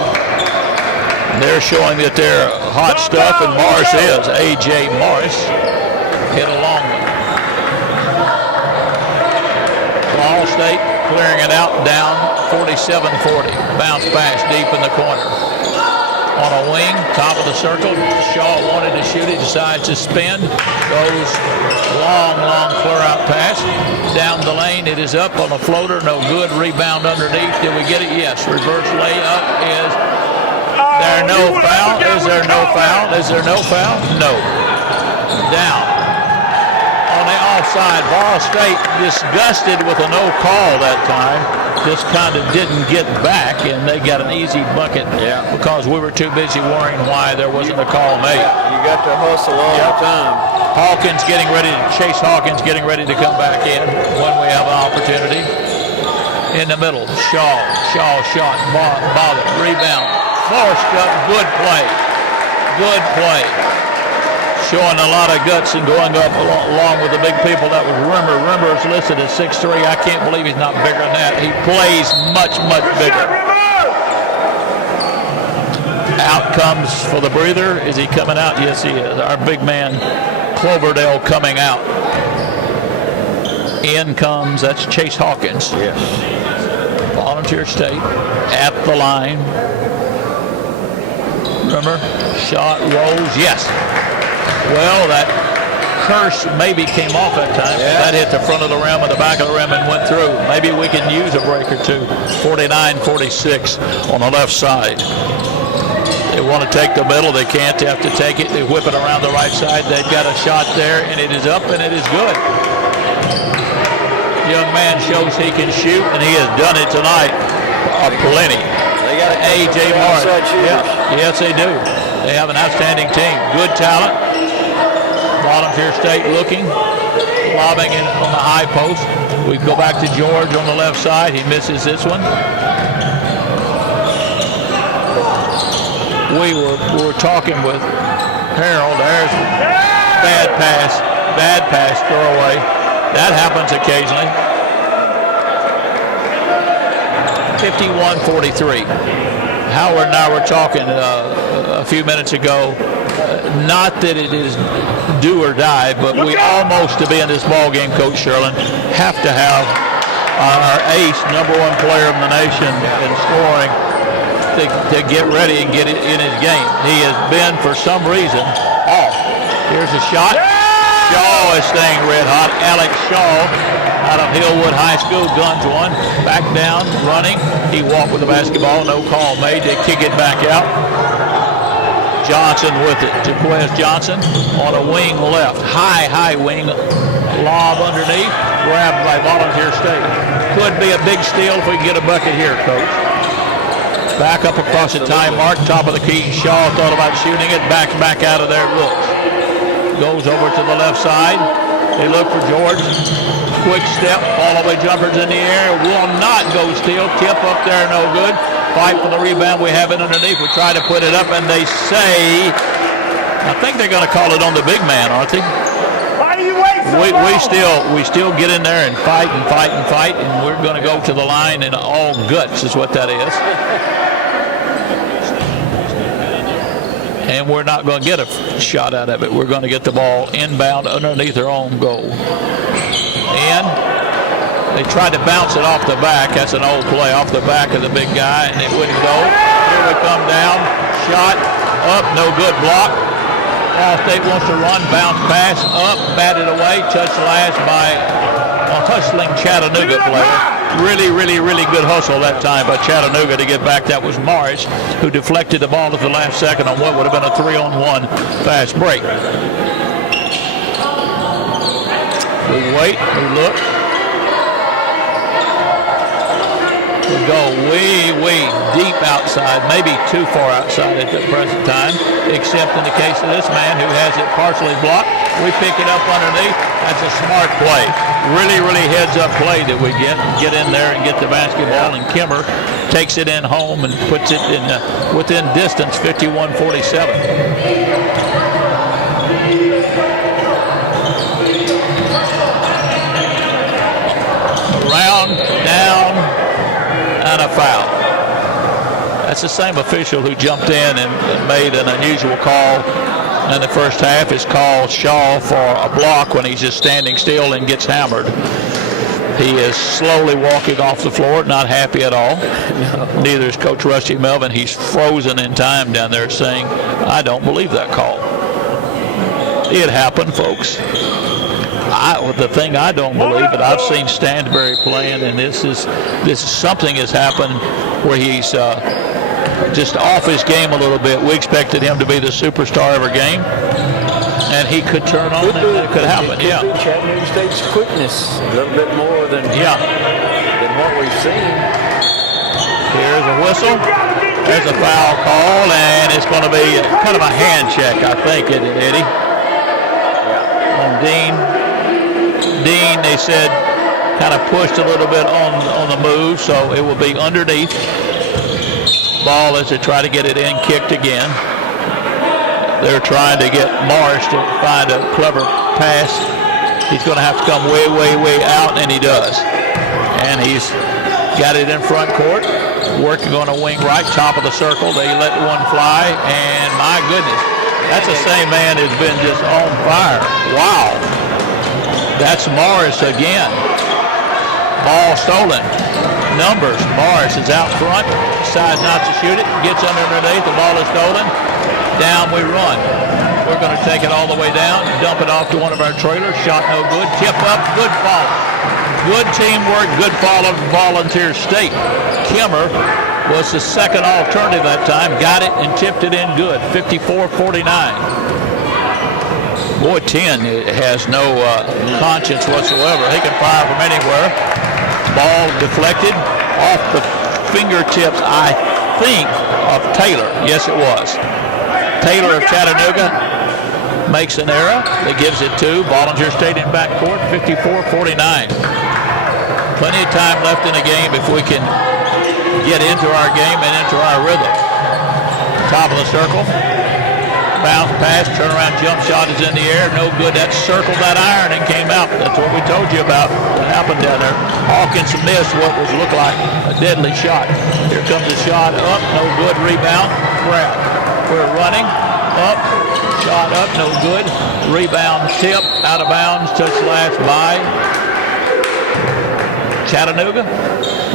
They're showing that they're hot stuff, and Morris is. A.J. Morris hit a long one. Ball State clearing it out, down 47-40. Bounce pass deep in the corner. On a wing, top of the circle. Shaw wanted to shoot it, decides to spin. Goes long clear-out pass. Down the lane, it is up on a floater. No good. Rebound underneath. Did we get it? Yes. Reverse layup is there no foul? Is there no foul? Is there no foul? No. Down. On the offside, Ball State disgusted with a no call that time. Just kind of didn't get back, and they got an easy bucket because we were too busy worrying why there wasn't a call made. You got to hustle all the time. Chase Hawkins getting ready to come back in when we have an opportunity. In the middle, Shaw shot, bothered, rebound, forced up, good play. Showing a lot of guts and going up along with the big people. That was Rimmer. Rimmer is listed as 6'3". I can't believe he's not bigger than that. He plays much bigger. Out comes for the breather. Is he coming out? Yes, he is. Our big man, Cloverdale, coming out. In comes, that's Chase Hawkins. Yes. Volunteer State at the line. Rimmer, shot, rolls, yes. Well, that curse maybe came off that time. Yeah. That hit the front of the rim and the back of the rim and went through. Maybe we can use a break or two. 49-46 on the left side. They want to take the middle. They can't. They have to take it. They whip it around the right side. They've got a shot there, and it is up, and it is good. Young man shows he can shoot, and he has done it tonight. Plenty. They They got A.J. Martin. outside shooters. Yeah, yes, they do. They have an outstanding team. Good talent. Volunteer State looking, lobbing in on the high post. We go back to George on the left side. He misses this one. We were talking with Harold. There's bad pass, throwaway. That happens occasionally. 51-43. Howard and I were talking a few minutes ago. Not that it is do or die, but we almost, to be in this ball game, Coach Sherlin, have to have our ace, number one player in the nation in scoring, to get ready and get it in his game. He has been, for some reason, off. Here's a shot. Shaw is staying red hot. Alex Shaw out of Hillwood High School guns one. Back down, running. He walked with the basketball. No call made. They kick it back out. Johnson with it. Jaquez Johnson on a wing left. High wing. Lob underneath. Grabbed by Volunteer State. Could be a big steal if we can get a bucket here, Coach. Back up across the time mark. Top of the key. Shaw thought about shooting it. Back out of there. Looks. Goes over to the left side. They look for George. Quick step. All the way jumpers in the air. Will not go steal. Tip up there. No good. Fight for the rebound. We have it underneath. We try to put it up, and they say, I think they're going to call it on the big man, aren't they? Why do you wait so long? We still get in there and fight, and we're going to go to the line, and all guts is what that is. And we're not going to get a shot out of it. We're going to get the ball inbound underneath their own goal. And they tried to bounce it off the back. That's an old play off the back of the big guy, and it wouldn't go. Here we come down. Shot up, no good block. Ball State wants to run, bounce pass up, batted away, touched last by a hustling Chattanooga player. Really good hustle that time by Chattanooga to get back. That was Morris, who deflected the ball at the last second on what would have been a 3-on-1 fast break. We wait, we look. We go way deep outside, maybe too far outside at the present time, except in the case of this man who has it partially blocked. We pick it up underneath. That's a smart play. Really heads up play that we get in there and get the basketball, and Kimmer takes it in home and puts it in within distance, 51-47. Around, down, and a foul. That's the same official who jumped in and made an unusual call in the first half. Is called Shaw for a block when he's just standing still and gets hammered. He is slowly walking off the floor, not happy at all. No. Neither is Coach Rusty Melvin. He's frozen in time down there saying, I don't believe that call. It happened, folks. The thing I don't believe, but I've seen Stansbury playing, and this is something has happened where he's just off his game a little bit. We expected him to be the superstar of our game, and he could turn on, and it could happen. It could be Chattanooga State's quickness a little bit more than what we've seen. Here's a whistle. There's a foul call, and it's going to be kind of a hand check, I think, isn't it, Eddie? Yeah. On Dean, they said, kind of pushed a little bit on the move, so it will be underneath. Ball as they try to get it in, kicked again. They're trying to get Morris to find a clever pass. He's going to have to come way out, and he does. And he's got it in front court, working on a wing right, top of the circle. They let one fly, and my goodness, that's the same man who's been just on fire. Wow. That's Morris again. Ball stolen. Numbers. Morris is out front. Decides not to shoot it. Gets underneath. The ball is stolen. Down we run. We're going to take it all the way down. Dump it off to one of our trailers. Shot no good. Tip up. Good fall. Good teamwork. Good fall of Volunteer State. Kimmer was the second alternative that time. Got it and tipped it in good. 54-49. Boy, 10 has no conscience whatsoever. He can fire from anywhere. Ball deflected off the fingertips. think, of Taylor. Yes, it was. Taylor of Chattanooga makes an error that gives it to Volunteer State in backcourt, 54-49. Plenty of time left in the game if we can get into our game and into our rhythm. Top of the circle. Bounce pass, turnaround jump shot is in the air. No good. That circled that iron and came out. That's what we told you about what happened down there. Hawkins missed what was looked like a deadly shot. Here comes the shot up. No good. Rebound. Grab. We're running. Up. Shot up. No good. Rebound tip. Out of bounds. Touch last by Chattanooga.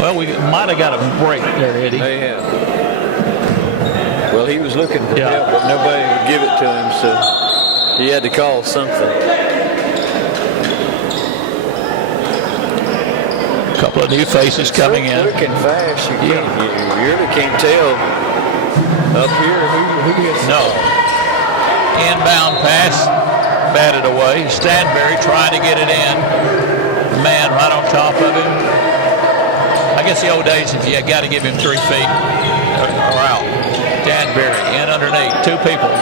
Well, we might have got a break there, Eddie. They have. Well, he was looking for help, but nobody would give it to him, so he had to call something. A couple of new faces coming in. Quick and fast, you really can't tell up here who gets no. Inbound pass, batted away. Stanberry trying to get it in. Man right on top of him. I guess the old days, if you got to give him 3 feet or out. Stanberry in underneath, 2 people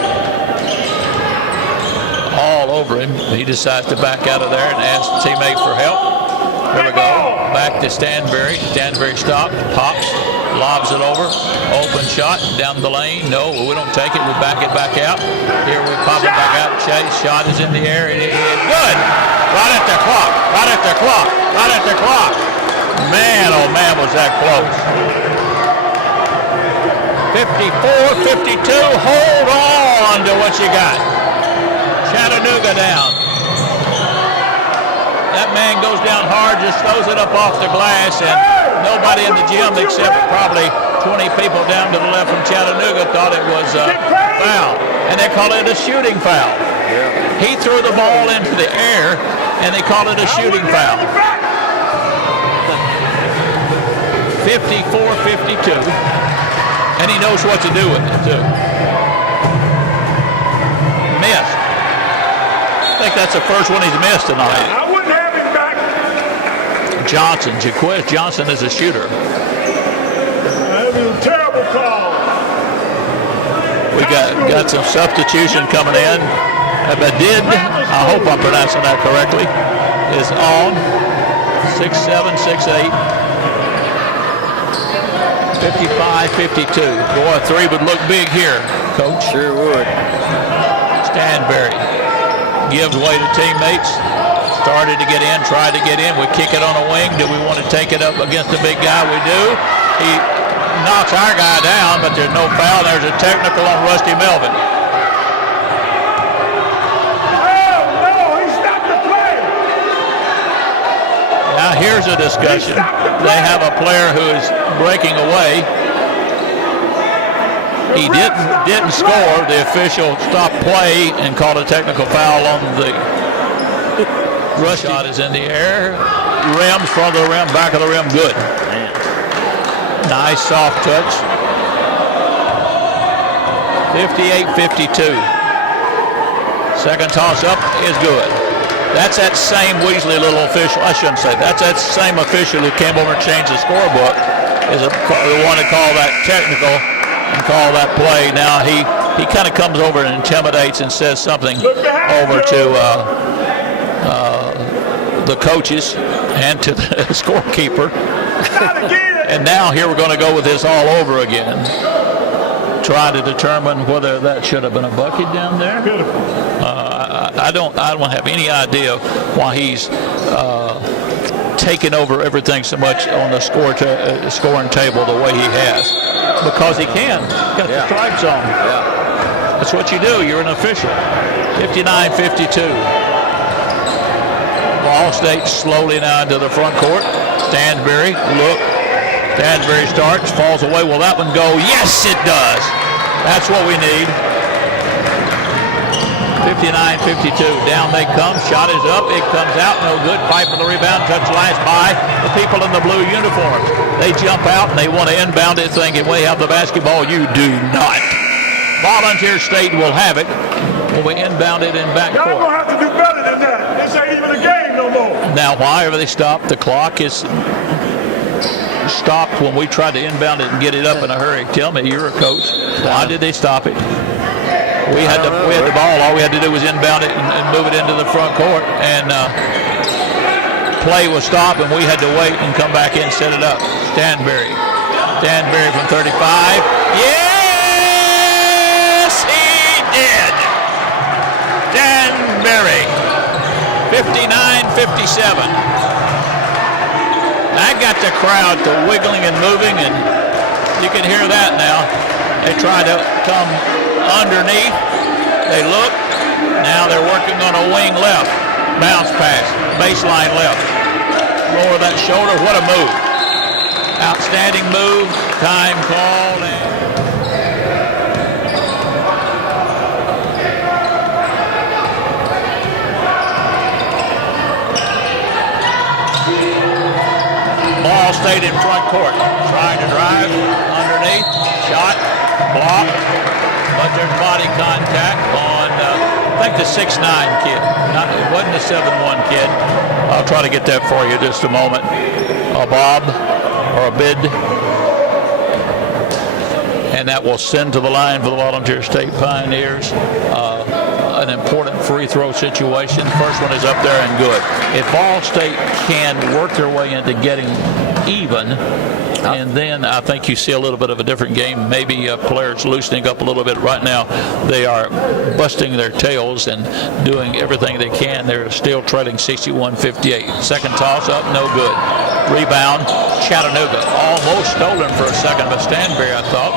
all over him. He decides to back out of there and ask the teammate for help. Here we go. Back to Stanberry. Stanberry stops, pops, lobs it over. Open shot down the lane. No, we don't take it. We back it back out. Here we pop it back out. Chase shot is in the air. It is good. Right at the clock. Right at the clock. Right at the clock. Man, oh man, was that close. 54-52, hold on to what you got. Chattanooga down. That man goes down hard, just throws it up off the glass, and nobody in the gym except probably 20 people down to the left from Chattanooga thought it was a foul. And they call it a shooting foul. Yeah. He threw the ball into the air, and they call it a shooting foul. 54-52. And he knows what to do with it, too. Missed. I think that's the first one he's missed tonight. I wouldn't have him back. Johnson, Jaquez Johnson is a shooter. That was a terrible call. We got some substitution coming in. Badid, I hope I'm pronouncing that correctly, is on. 6'7", 6'8". 55-52. Boy, a 3 would look big here, Coach. Sure would. Stanberry gives way to teammates. Started to get in, tried to get in. We kick it on a wing. Do we want to take it up against the big guy? We do. He knocks our guy down, but there's no foul. There's a technical on Rusty Melvin. Now here's a discussion. They have a player who is breaking away. He didn't score. The official stopped play and called a technical foul on the rush. Shot is in the air. Rims, front of the rim, back of the rim, good. Nice soft touch. 58-52. Second toss up is good. That's that same Weasley little official. I shouldn't say. That's that same official who came over and changed the scorebook. Is the one to call that technical and call that play. Now he kind of comes over and intimidates and says something over to the coaches and to the scorekeeper. And now here we're going to go with this all over again. Try to determine whether that should have been a bucket down there. I don't have any idea why he's taken over everything so much on the scoring table the way he has. Because he can. Got the stripes on. Yeah. That's what you do. You're an official. 59-52. Ball State slowly now into the front court. Stanberry, look. Stanberry starts, falls away. Will that one go? Yes, it does. That's what we need. 59-52. Down they come. Shot is up. It comes out. No good. Fight for the rebound. Touch last by the people in the blue uniforms. They jump out and they want to inbound it thinking we have the basketball. You do not. Volunteer State will have it when we inbound it in backcourt. Y'all going to have to do better than that. This ain't even a game no more. Now, why have they stopped? The clock is stopped when we tried to inbound it and get it up in a hurry? Tell me, you're a coach. Why did they stop it? We had the ball. All we had to do was inbound it and move it into the front court, and play was stopped, and we had to wait and come back in and set it up. Stanberry from 35. Yes, he did. Stanberry, 59-57. That got the crowd to wiggling and moving, and you can hear that now. They tried to come underneath. They look. Now they're working on a wing left. Bounce pass. Baseline left. Lower that shoulder. What a move. Outstanding move. Time called. Ball stayed in front court. Trying to drive. Underneath. Shot. Block. But there's body contact on, I think, the 6'9" kid. It wasn't the 7'1" kid. I'll try to get that for you just a moment. A bob or a bid. And that will send to the line for the Volunteer State Pioneers. An important free throw situation. First one is up there and good. If Ball State can work their way into getting even, and then I think you see a little bit of a different game. Maybe players loosening up a little bit. Right now, they are busting their tails and doing everything they can. They're still trailing 61-58. Second toss up, no good. Rebound, Chattanooga. Almost stolen for a second, but Stanberry, I thought.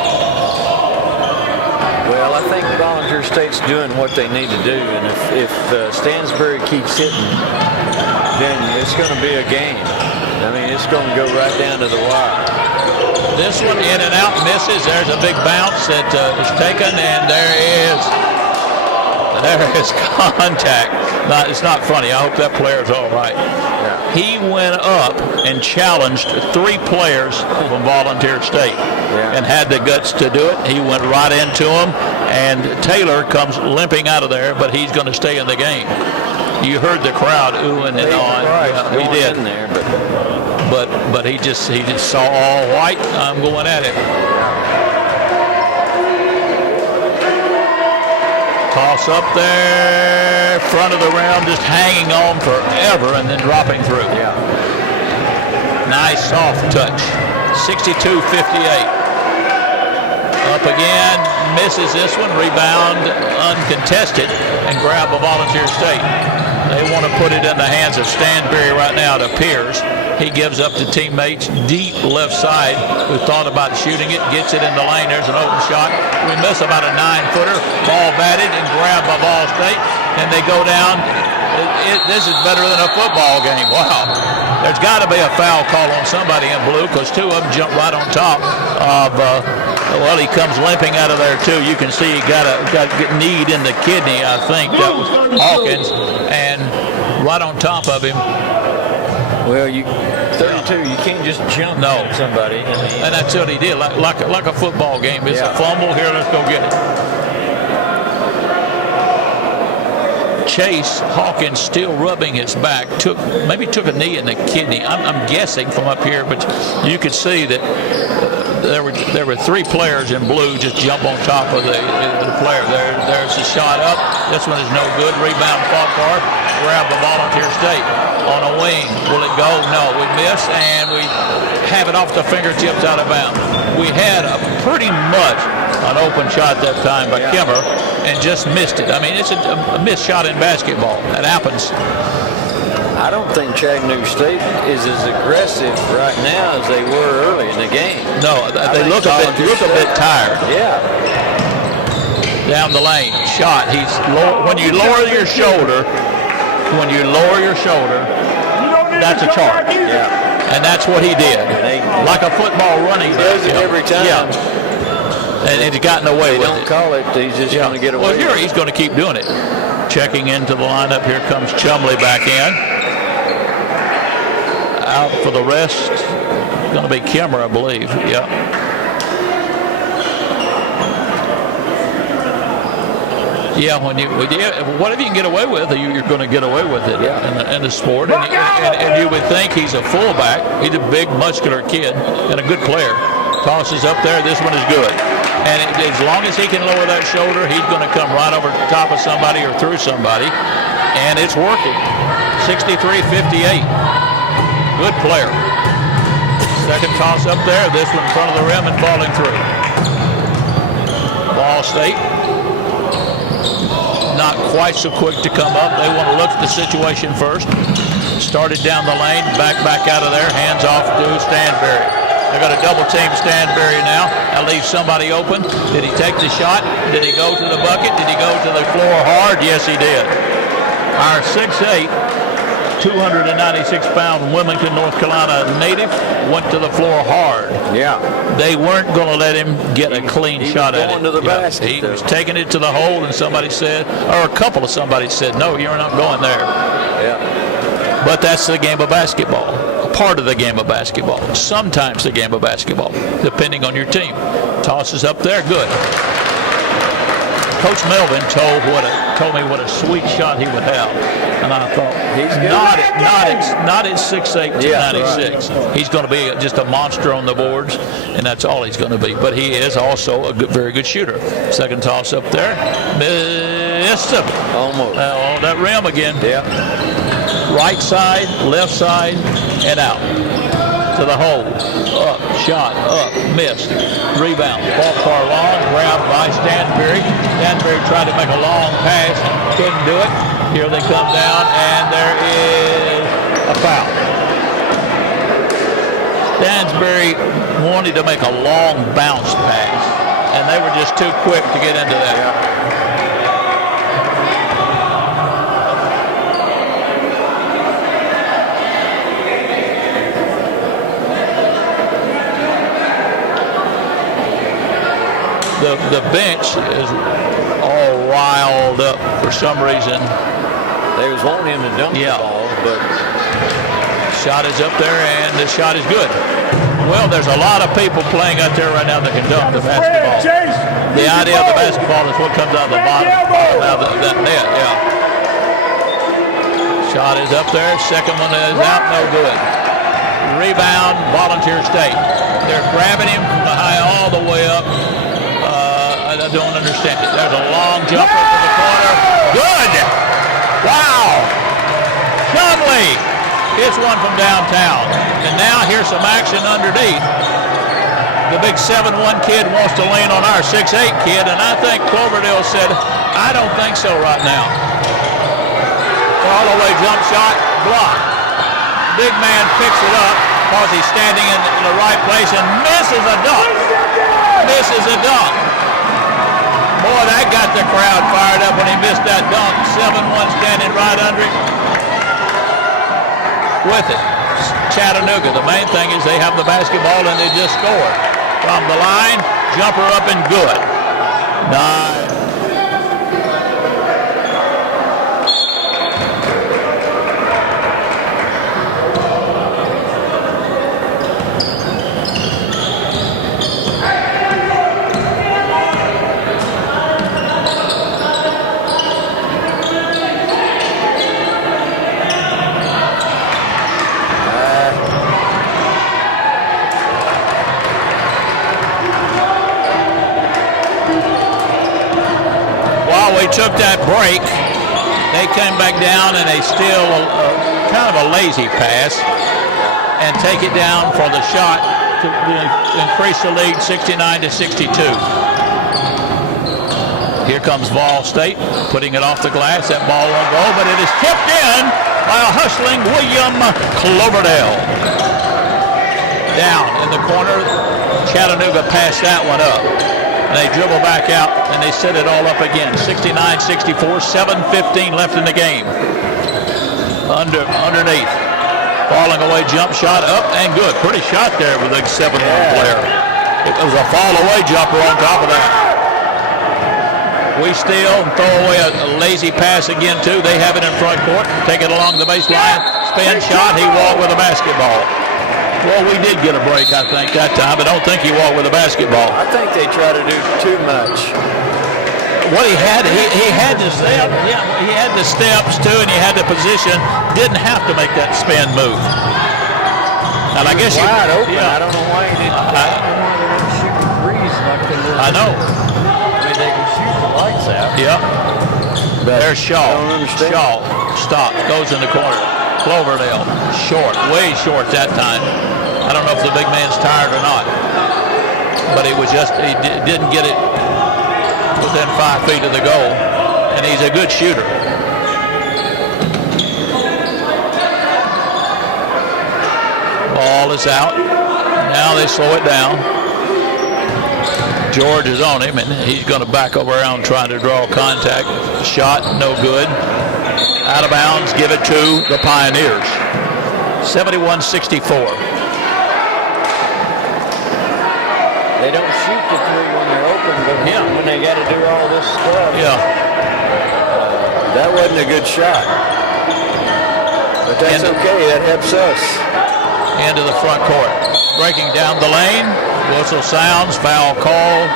Well, I think Volunteer State's doing what they need to do, and if Stansbury keeps hitting, then it's going to be a game. I mean, it's going to go right down to the wire. This one in and out, misses. There's a big bounce that is taken, and there is contact. It's not funny. I hope that player's all right. Yeah. He went up and challenged 3 players from Volunteer State and had the guts to do it. He went right into him, and Taylor comes limping out of there, but he's going to stay in the game. You heard the crowd oohing and on. He did. In there, but he just saw all white. I'm going at it. Toss up there, front of the rim, just hanging on forever and then dropping through. Yeah. Nice soft touch. 62-58. Up again, misses this one. Rebound uncontested and grab a Volunteer State. They want to put it in the hands of Stanberry right now, it appears. He gives up to teammates deep left side who thought about shooting it, gets it in the lane. There's an open shot. We miss about a 9-footer. Ball batted and grabbed by Ball State. And they go down. This is better than a football game. Wow. There's got to be a foul call on somebody in blue because 2 of them jump right on top of, well, he comes limping out of there too. You can see he got a kneed in the kidney, I think. That was Hawkins. And right on top of him. Well, 32, you can't just jump at somebody. And that's what he did, like a football game. It's a fumble. Here, let's go get it. Chase Hawkins still rubbing his back. Maybe took a knee in the kidney. I'm guessing from up here, but you could see that there were 3 players in blue just jump on top of the player. There's a shot up. This one is no good. Rebound fought for. Grab the Volunteer State on a wing. Will it go? No. We miss, and we have it off the fingertips out of bounds. We had a pretty much an open shot that time by Kimmer and just missed it. I mean, it's a missed shot in basketball. That happens. I don't think Chattanooga State is as aggressive right now as they were early in the game. No, they look a bit tired. Yeah. Down the lane, shot. When you lower your shoulder, that's a charge. Yeah. And that's what he did. Like a football running back. He does it every time. Yeah. And he's gotten away with it. They don't call it. He's just going to get away. Well, here he's going to keep doing it. Checking into the lineup. Here comes Chumley back in. Out for the rest. Going to be Kimmer, I believe. Yeah. Yeah, whatever you can get away with, you're going to get away with it in the sport. And you would think he's a fullback. He's a big, muscular kid and a good player. Tosses up there. This one is good. And as long as he can lower that shoulder, he's going to come right over the top of somebody or through somebody. And it's working. 63-58. Good player. Second toss up there. This one in front of the rim and falling through. Ball State. Not quite so quick to come up. They want to look at the situation first. Started down the lane, back out of there, hands off to Stanberry. They're going to double team Stanberry now. That leaves somebody open. Did he take the shot? Did he go to the bucket? Did he go to the floor hard? Yes, he did. Our 6'8", 296-pound Wilmington, North Carolina native went to the floor hard. Yeah. They weren't going to let him get a clean shot at it. Going to the basket. He was taking it to the hole, and somebody said, or a couple of somebody said, no, you're not going there. Yeah. But that's the game of basketball. A part of the game of basketball. Sometimes the game of basketball, depending on your team. Tosses up there, good. Coach Melvin told me what a sweet shot he would have, and I thought, not at 6'8", 296. Right. He's going to be just a monster on the boards, and that's all he's going to be. But he is also a very good shooter. Second toss up there, missed him. Almost. On that rim again. Yeah. Right side, left side, and out. To the hole, up, shot, up, missed, rebound, ball far long, grabbed by Stanberry. Stanberry tried to make a long pass, couldn't do it. Here they come down, and there is a foul. Stansbury wanted to make a long bounce pass, and they were just too quick to get into that. Yeah. The bench is all riled up for some reason. They was wanting him to dunk the ball, but shot is up there, and the shot is good. Well, there's a lot of people playing out there right now that can dunk the basketball. The idea of the basketball is what comes out of the bottom of that net, yeah. Shot is up there. Second one is out, no good. Rebound, Volunteer State. They're grabbing him from the high all the way up. I don't understand it. There's a long jumper from the corner. Good! Wow! Chumley hits one from downtown. And now here's some action underneath. The big 7'1" kid wants to lean on our 6'8" kid, and I think Cloverdale said, I don't think so right now. Fall-away jump shot, blocked. Big man picks it up because he's standing in the right place and misses a dunk. Misses a dunk. Boy, that got the crowd fired up when he missed that dunk. 7'1" standing right under it. With it. Chattanooga, the main thing is they have the basketball and they just score. From the line, jumper up and good. Nice. We took that break. They came back down and they still kind of a lazy pass and take it down for the shot to increase the lead 69-62. Here comes Vol State putting it off the glass. That ball won't go, but it is tipped in by a hustling William Cloverdale. Down in the corner, Chattanooga passed that one up. And they dribble back out, and they set it all up again. 69-64, 7:15 left in the game. Underneath. Falling away jump shot up and good. Pretty shot there with the 7'1" player. It was a fall-away jumper on top of that. We steal and throw away a lazy pass again, too. They have it in front court. Take it along the baseline. Spin shot. He walked with a basketball. Well, we did get a break, I think, that time. I don't think he walked with a basketball. I think they try to do too much. What he had the step. Yeah, he had the steps too, and he had the position. Didn't have to make that spin move. And I guess wide open. Yeah. I don't know why he didn't. I don't know why they didn't shoot the threes like they were. I know. I mean, they can shoot the lights out. Yeah. There's Shaw. I don't understand. Shaw stops, goes in the corner. Cloverdale, short, way short that time. I don't know if the big man's tired or not, but he didn't get it within 5 feet of the goal, and he's a good shooter. Ball is out. Now they slow it down. George is on him, and he's going to back over around trying to draw contact. Shot, no good. Out of bounds, give it to the Pioneers. 71-64. They don't shoot the three when they're open, but when they got to do all this stuff, that wasn't a good shot. But that's okay. That helps us. Into the front court. Breaking down the lane. Whistle sounds. Foul call.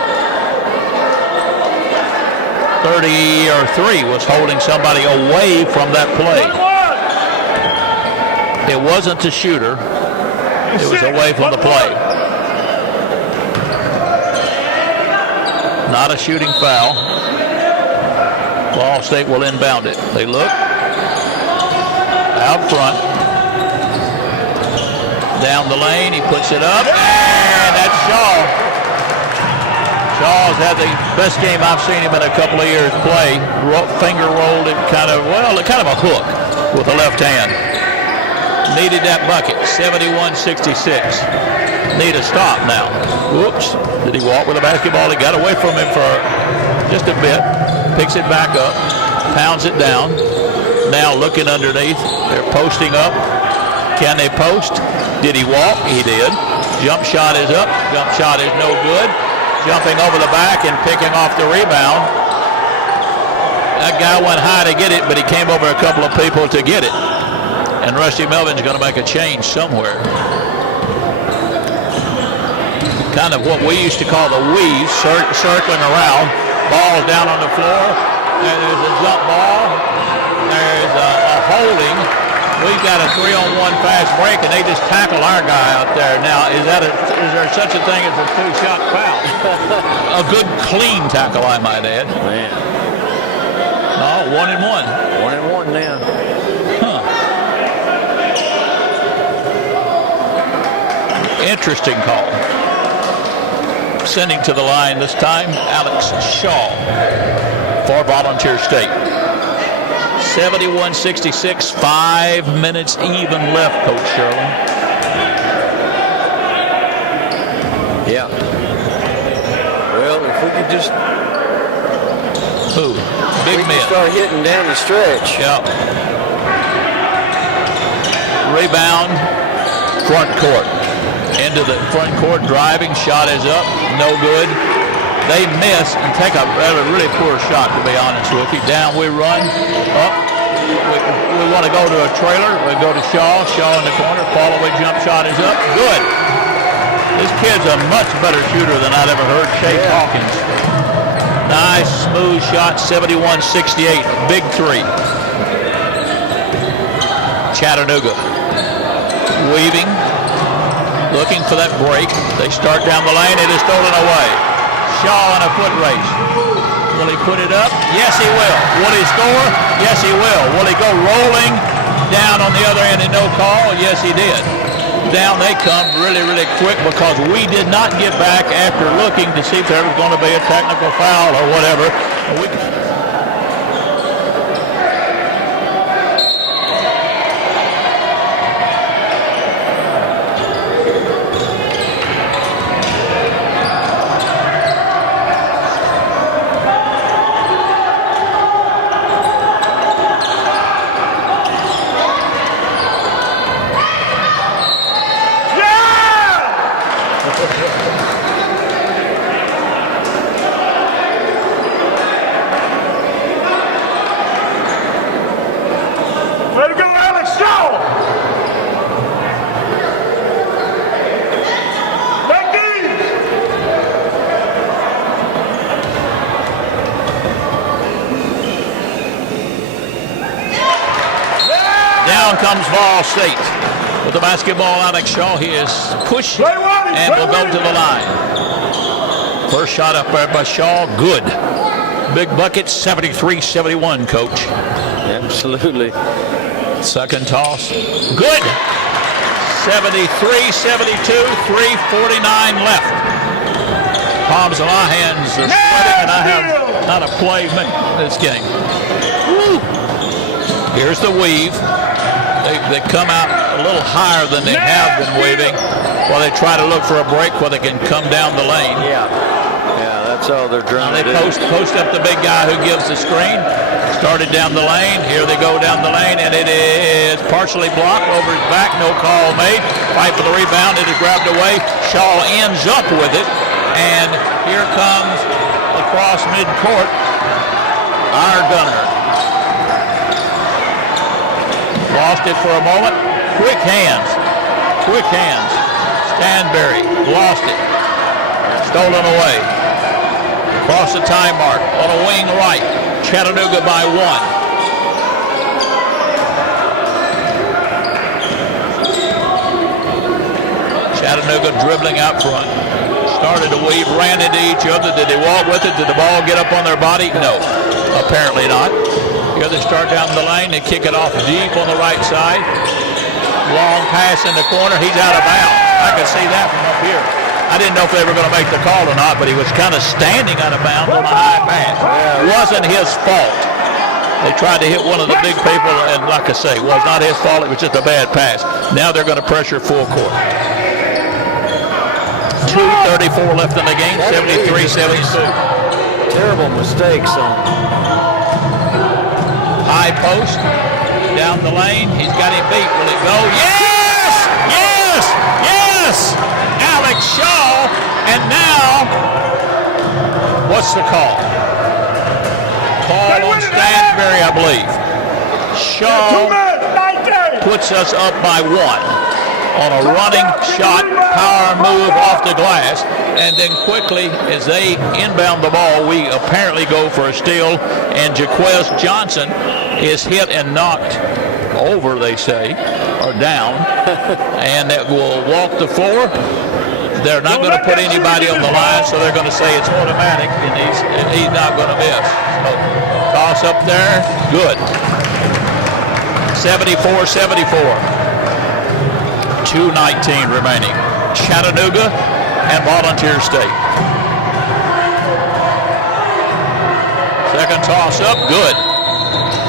30-3 was holding somebody away from that play. It wasn't the shooter. It was away from the play. Not a shooting foul. Ball State will inbound it. They look. Out front. Down the lane. He puts it up. And that's Shaw. Shaw's had the best game I've seen him in a couple of years play. Finger rolled it kind of a hook with the left hand. Needed that bucket. 71-66. Need a stop now. Whoops. Did he walk with the basketball? He got away from him for just a bit. Picks it back up. Pounds it down. Now looking underneath. They're posting up. Can they post? Did he walk? He did. Jump shot is up. Jump shot is no good. Jumping over the back and picking off the rebound. That guy went high to get it, but he came over a couple of people to get it. And Rusty Melvin's going to make a change somewhere. Kind of what we used to call the weave, circling around. Ball down on the floor. And there's a jump ball. There's a holding. We've got a 3-on-1 fast break, and they just tackle our guy out there. Now, is there such a thing as a two-shot foul? A good, clean tackle, I might add. Man. No, 1-and-1. 1-and-1 now. Interesting call. Sending to the line this time, Alex Shaw for Volunteer State. 71-66, 5 minutes even left, Coach Sherlin. Yeah. Well, if we could just Big men. start hitting down the stretch. Yep. Rebound, front court. Into the front court, driving, shot is up, no good. They miss and take a really poor shot, to be honest with you. Down we run, up. We want to go to a trailer. We go to Shaw. Shaw in the corner. Fall-away jump shot is up. Good. This kid's a much better shooter than I'd ever heard. Shea Hawkins. Nice, smooth shot, 71-68. Big three. Chattanooga. Weaving. Looking for that break. They start down the lane. It is stolen away. Shaw on a foot race. Will he put it up? Yes, he will. Will he score? Yes, he will. Will he go rolling down on the other end and no call? Yes, he did. Down they come really, really quick because we did not get back after looking to see if there was going to be a technical foul or whatever. down comes Ball State. With the basketball, Alex Shaw, he is pushed and will go to the line. First shot up there by Shaw, good. Big bucket, 73-71, Coach. Absolutely. Second toss, good. 73-72, 3:49 left. Palms of my hands are sweating, and I have not a play in this game. Woo. Here's the weave. They come out a little higher than they have been weaving while they try to look for a break where they can come down the lane. Yeah, that's all they're trying to do. They post up the big guy who gives the screen. Started down the lane. Here they go down the lane, and it is partially blocked over his back. No call made. Fight for the rebound. It is grabbed away. Shaw ends up with it, and here comes across midcourt our gunner. Lost it for a moment. Quick hands. Stanberry lost it. Stolen away. Across the time mark on a wing right. Chattanooga by 1. Chattanooga dribbling out front. Started to weave, ran into each other. Did they walk with it? Did the ball get up on their body? No, apparently not. Here they start down the lane. They kick it off deep on the right side. Long pass in the corner. He's out of bounds. I could see that from up here. I didn't know if they were going to make the call or not, but he was kind of standing out of bounds on a high pass. It wasn't his fault. They tried to hit one of the big people, and like I say, it was not his fault. It was just a bad pass. Now they're going to pressure full court. 2:34 left in the game, 73-72. Terrible mistakes on high post, down the lane. He's got him beat. Will it go? Yes! Yes! Yes! Alex Shaw. And now, what's the call? Call on Stanberry, I believe. Shaw puts us up by 1 on a running shot, power move off the glass, and then quickly, as they inbound the ball, we apparently go for a steal, and Jaquez Johnson is hit and knocked over, they say, or down, and that will walk the floor. They're not going to put anybody on the line, so they're going to say it's automatic, and he's not going to miss. So, toss up there, good. 74-74. 2:19 remaining. Chattanooga and Volunteer State. Second toss up, good.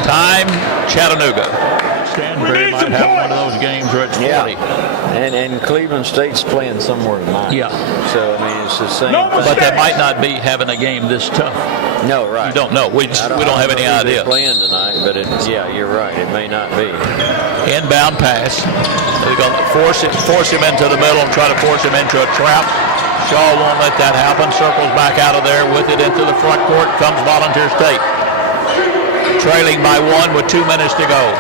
Time, Chattanooga. Stanberry might have one of those games where it's 40. Yeah. And Cleveland State's playing somewhere tonight. Yeah. So, I mean, it's the same. But they might not be having a game this tough. No, right. You don't know. We don't have any idea. They're playing tonight, but yeah, you're right. It may not be. Inbound pass. They're going to force him into the middle and try to force him into a trap. Shaw won't let that happen. Circles back out of there with it into the front court. Comes Volunteer State. Trailing by 1 with 2 minutes to go.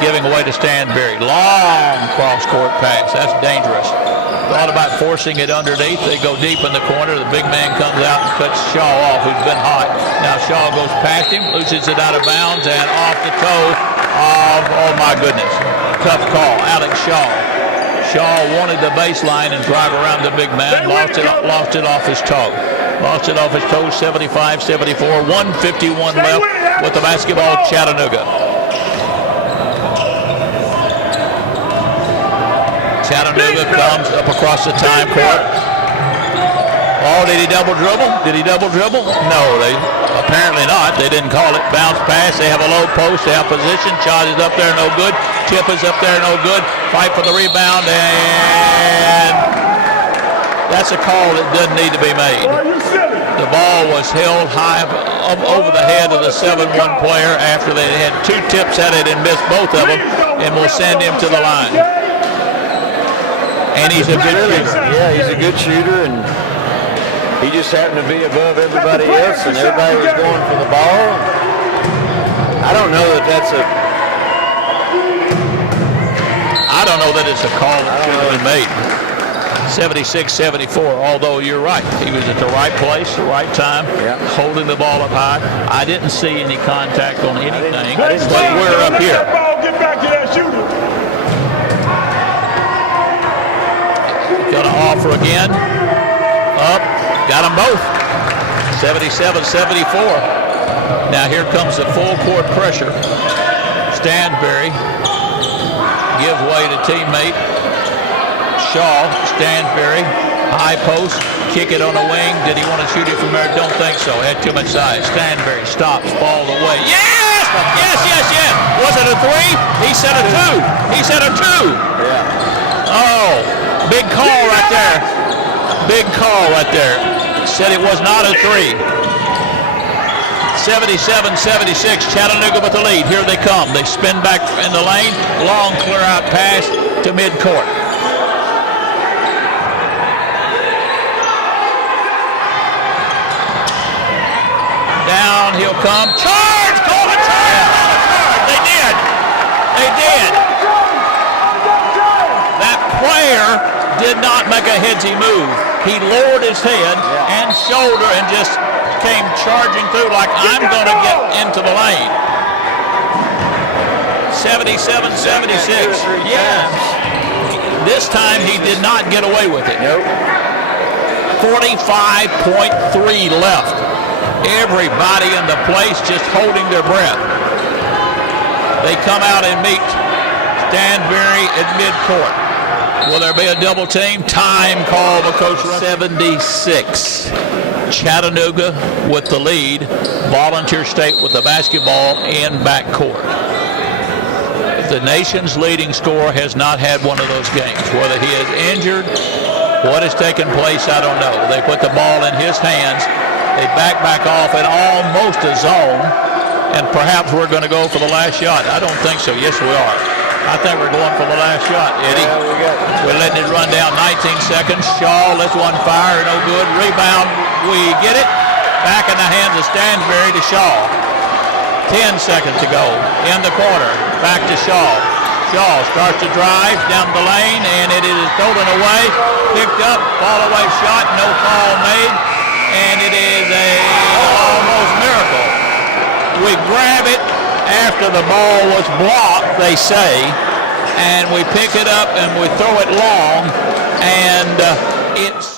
Giving away to Stanberry. Long cross-court pass. That's dangerous. Thought about forcing it underneath. They go deep in the corner. The big man comes out and cuts Shaw off, who's been hot. Now Shaw goes past him, loses it out of bounds, and off the toe of, oh my goodness, tough call, Alex Shaw. Shaw wanted the baseline and drive around the big man. Lost it off his toe. Lost it off his toe, 75-74. 1:51 left with the basketball, Chattanooga. Chattanooga comes up across the time court. Oh, did he double dribble? No, apparently not. They didn't call it. Bounce pass. They have a low post. They have position. Shot is up there, no good. Tip is up there, no good. Fight for the rebound, and that's a call that doesn't need to be made. The ball was held high up over the head of the 7-1 player after they had 2 tips at it and missed both of them, and will send him to the line. And he's a good shooter. Yeah, he's a good shooter, and he just happened to be above everybody else, and everybody was going for the ball. I don't know that it's a call that should have been made. 76-74, although you're right. He was at the right place, the right time, holding the ball up high. I didn't see any contact on anything, but we're up here. to that shooter. Gonna offer again. Up. Got them both. 77-74. Now here comes the full court pressure. Stansbury gives way to teammate. Shaw, Stansbury, high post, kick it on the wing. Did he want to shoot it from there? Don't think so. Had too much size. Stansbury stops, ball away. Yes! Yes, yes, yes! Was it a three? He said a two. He said a two. Yeah. Oh, big call right there. Big call right there. Said it was not a three. 77-76, Chattanooga with the lead. Here they come. They spin back in the lane. Long clear out pass to midcourt. Down he'll come. Charge! Call a charge! They did. They did. That player did not make a headsy move. He lowered his head and shoulder and just came charging through like I'm going to get into the lane. 77-76. Yes. This time he did not get away with it. Nope. 45.3 left. Everybody in the place just holding their breath. They come out and meet Stansbury at midcourt. Will there be a double team? Time call by Coach 76. Chattanooga with the lead. Volunteer State with the basketball in backcourt. The nation's leading scorer has not had one of those games. Whether he is injured, what has taken place, I don't know. They put the ball in his hands. They back off in almost a zone, and perhaps we're going to go for the last shot. I don't think so. Yes, we are. I think we're going for the last shot, Eddie. Yeah, We're letting it run down 19 seconds. Shaw lets one fire, no good. Rebound, we get it. Back in the hands of Stansbury to Shaw. 10 seconds to go. In the corner, back to Shaw. Shaw starts to drive down the lane, and it is stolen away. Picked up, fall away shot, no call made. And it is a almost miracle. We grab it after the ball was blocked, they say, and we pick it up and we throw it long, and it's